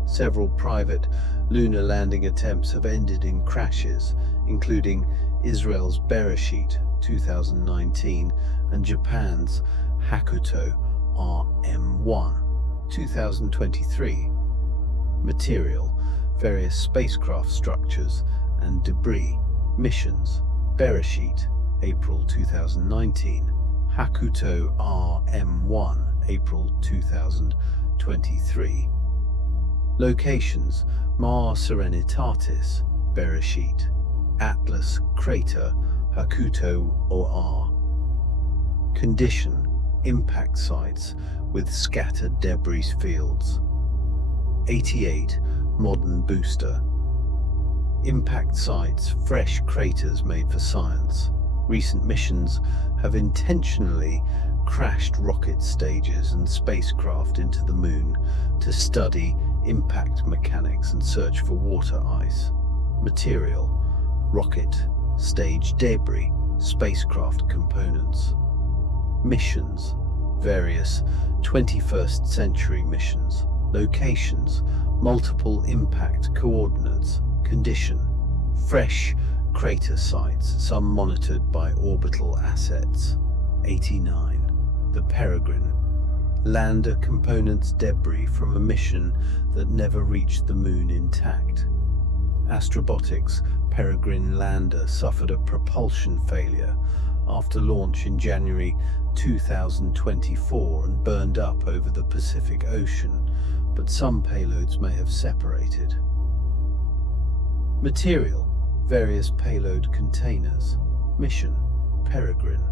Several private lunar landing attempts have ended in crashes, including Israel's Bereshit 2019 and Japan's Hakuto RM1 2023. Material: various spacecraft structures and debris. Missions: Bereshit, April 2019. Hakuto RM1, April 2023. Locations: Mars Serenitatis, Bereshit. Atlas Crater, Hakuto OR. Condition: impact sites with scattered debris fields. 88 modern booster. Impact sites: fresh craters made for science. Recent missions have intentionally crashed rocket stages and spacecraft into the moon to study impact mechanics and search for water ice. Material: rocket stage debris, spacecraft components. Missions: various 21st century missions. Locations: multiple impact coordinates. Condition: fresh crater sites, some monitored by orbital assets. 89. The Peregrine. Lander components debris from a mission that never reached the moon intact. Astrobotic's Peregrine lander suffered a propulsion failure after launch in January 2024 and burned up over the Pacific Ocean, but some payloads may have separated. Material: various payload containers. Mission: Peregrine.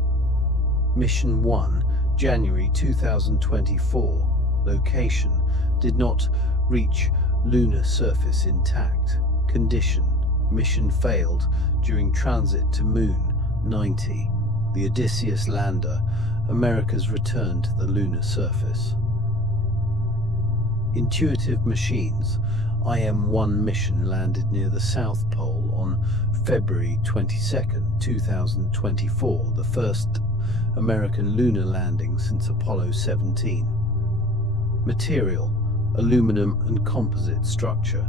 Mission 1, January 2024. Location: did not reach lunar surface intact. Condition: mission failed during transit to Moon. 90. The Odysseus lander, America's return to the lunar surface. Intuitive Machines IM-1 mission landed near the South Pole on February 22, 2024, the first American lunar landing since Apollo 17. Material: aluminum and composite structure.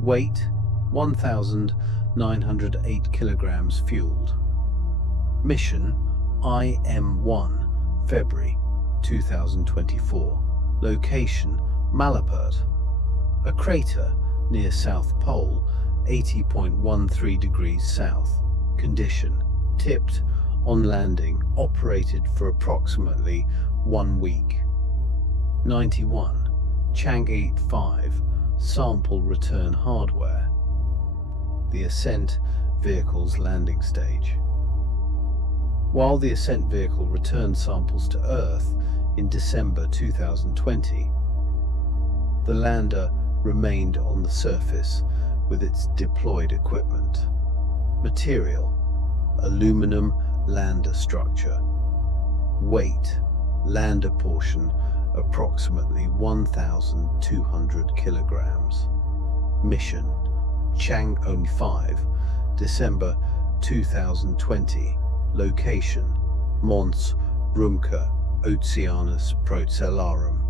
Weight: 1,908 kilograms fueled. Mission: IM-1, February 2024. Location: Malapert. A crater near South Pole, 80.13 degrees south. Condition: tipped on landing, operated for approximately 1 week. 91. Chang'e 5 sample return hardware. The Ascent vehicle's landing stage. While the Ascent vehicle returned samples to Earth in December 2020, the lander remained on the surface with its deployed equipment. Material: aluminum lander structure. Weight: lander portion approximately 1,200 kilograms. Mission: Chang'e 5, December 2020. Location: Mons Rumca Oceanus Procellarum,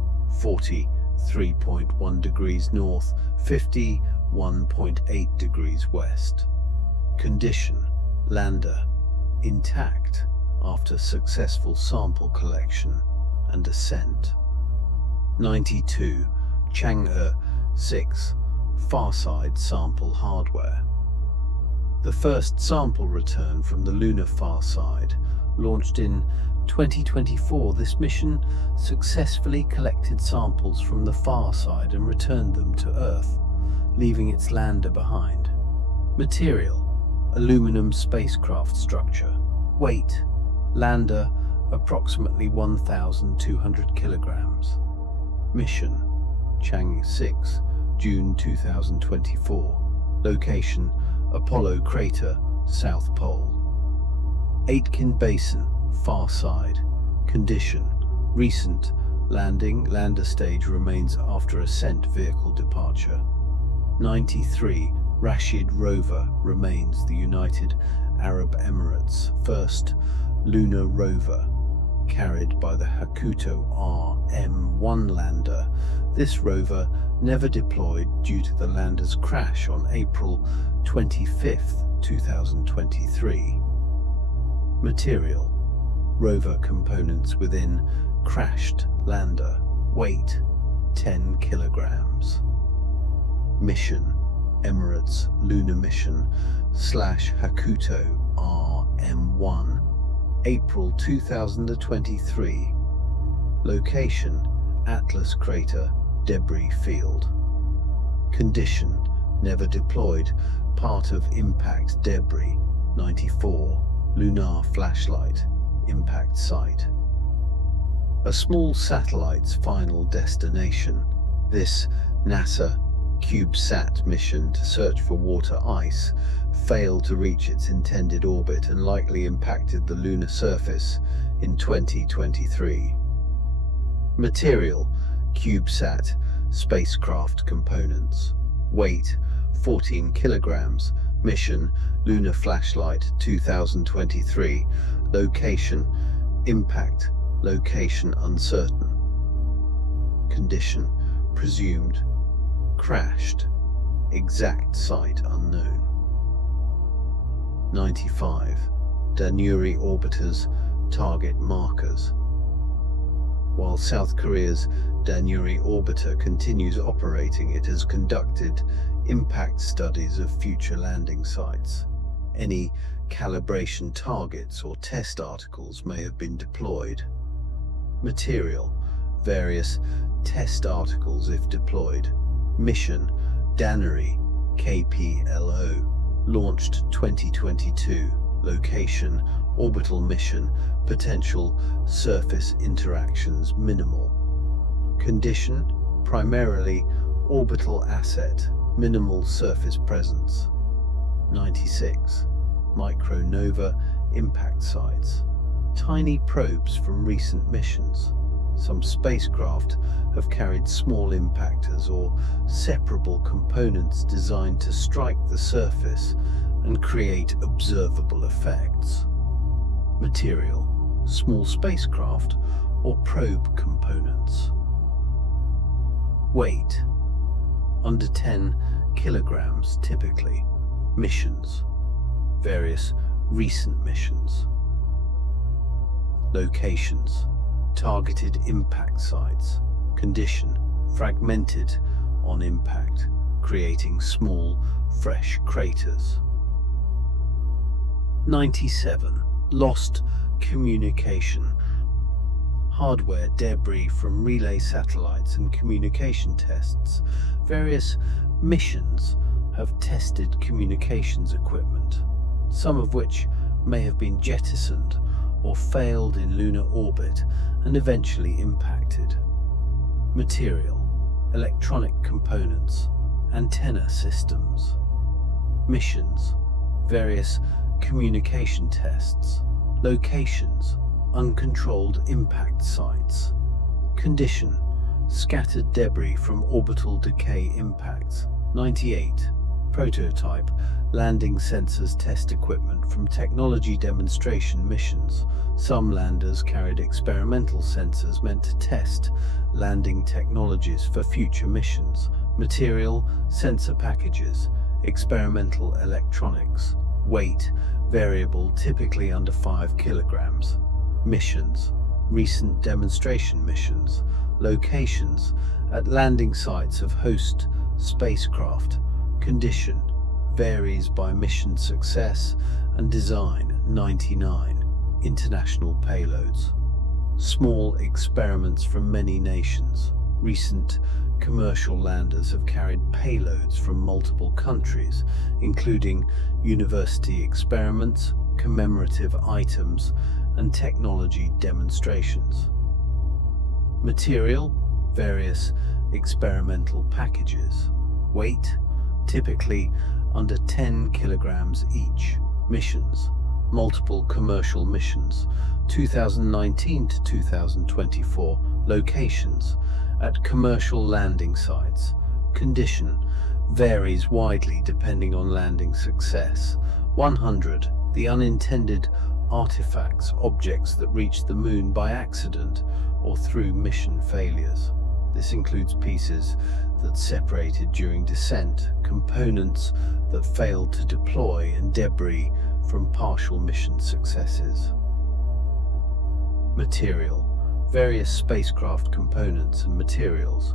43.1 degrees north, 51.8 degrees west. Condition: lander intact after successful sample collection and ascent. 92. Chang'e 6 farside sample hardware. The first sample return from the lunar far side launched in 2024. This mission successfully collected samples from the far side and returned them to Earth, leaving its lander behind. Material: aluminum spacecraft structure. Weight: lander approximately 1,200 kilograms. Mission: Chang'e 6, June 2024. Location: Apollo Crater, South Pole. Aitken Basin, far side. Condition: recent landing. Lander stage remains after ascent vehicle departure. 93. Rashid rover remains the United Arab Emirates' first lunar rover, carried by the Hakuto RM1 lander This rover never deployed due to the lander's crash on April 25, 2023. Material: rover components within crashed lander. Weight: 10 kilograms. Mission: Emirates Lunar Mission / Hakuto RM1, April 2023. Location: Atlas Crater Debris Field. Condition: never deployed, part of impact debris. 94. Lunar flashlight, impact site. A small satellite's final destination. This NASA CubeSat mission to search for water ice failed to reach its intended orbit and likely impacted the lunar surface in 2023. Material: CubeSat spacecraft components. Weight: 14 kilograms. Mission: Lunar Flashlight 2023. Location: impact location uncertain. Condition: presumed crashed. Exact site unknown. 95. Danuri orbiters target markers. While South Korea's Danuri orbiter continues operating, it has conducted impact studies of future landing sites. Any calibration targets or test articles may have been deployed. Material: various test articles if deployed. Mission: Danuri KPLO, launched 2022. Location: orbital mission. Potential surface interactions minimal. Condition: primarily orbital asset, minimal surface presence. 96. Micronova impact sites. Tiny probes from recent missions. Some spacecraft have carried small impactors or separable components designed to strike the surface and create observable effects. Material: small spacecraft or probe components. Weight: under 10 kilograms typically. Missions: various recent missions. Locations: targeted impact sites. Condition: fragmented on impact, creating small, fresh craters. 97. Lost communication. Hardware debris from relay satellites and communication tests. Various missions have tested communications equipment, some of which may have been jettisoned or failed in lunar orbit and eventually impacted. Material: electronic components, antenna systems. Missions: various communication tests. Locations: uncontrolled impact sites. Condition: scattered debris from orbital decay impacts. 98. Prototype landing sensors test equipment from technology demonstration missions. Some landers carried experimental sensors meant to test landing technologies for future missions. Material: sensor packages, experimental electronics. Weight: variable, typically under 5 kilograms. Missions: recent demonstration missions. Locations: at landing sites of host spacecraft. Condition: varies by mission success and design. 99. International payloads. Small experiments from many nations. Recent commercial landers have carried payloads from multiple countries, including university experiments, commemorative items, and technology demonstrations. Material: various experimental packages. Weight: typically under 10 kilograms each. Missions: multiple commercial missions, 2019 to 2024. Locations: at commercial landing sites. Condition: varies widely depending on landing success. 100. The unintended artifacts, objects that reach the moon by accident or through mission failures. This includes pieces that separated during descent, components that failed to deploy, and debris from partial mission successes. Material: various spacecraft components and materials.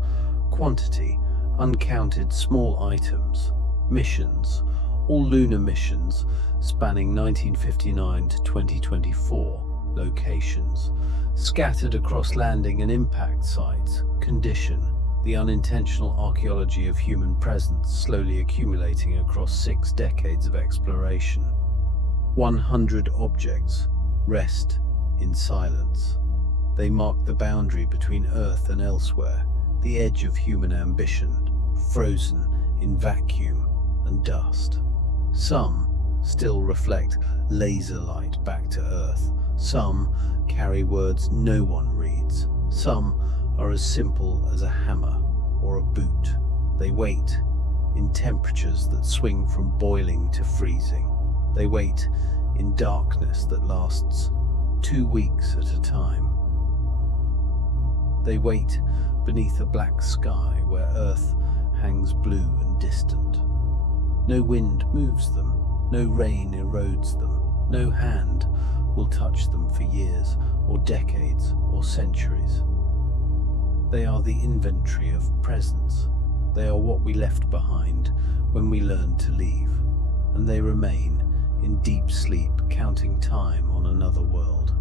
Quantity: uncounted small items. Missions: all lunar missions spanning 1959 to 2024. Locations: scattered across landing and impact sites. Condition: the unintentional archaeology of human presence slowly accumulating across 6 decades of exploration. 100 objects rest in silence. They mark the boundary between Earth and elsewhere, the edge of human ambition, frozen in vacuum and dust. Some still reflect laser light back to Earth. Some carry words no one reads. Some are as simple as a hammer or a boot. They wait in temperatures that swing from boiling to freezing. They wait in darkness that lasts 2 weeks at a time. They wait beneath a black sky where Earth hangs blue and distant. No wind moves them, no rain erodes them, no hand will touch them for years or decades or centuries. They are the inventory of presence. They are what we left behind when we learned to leave, and they remain in deep sleep, counting time on another world.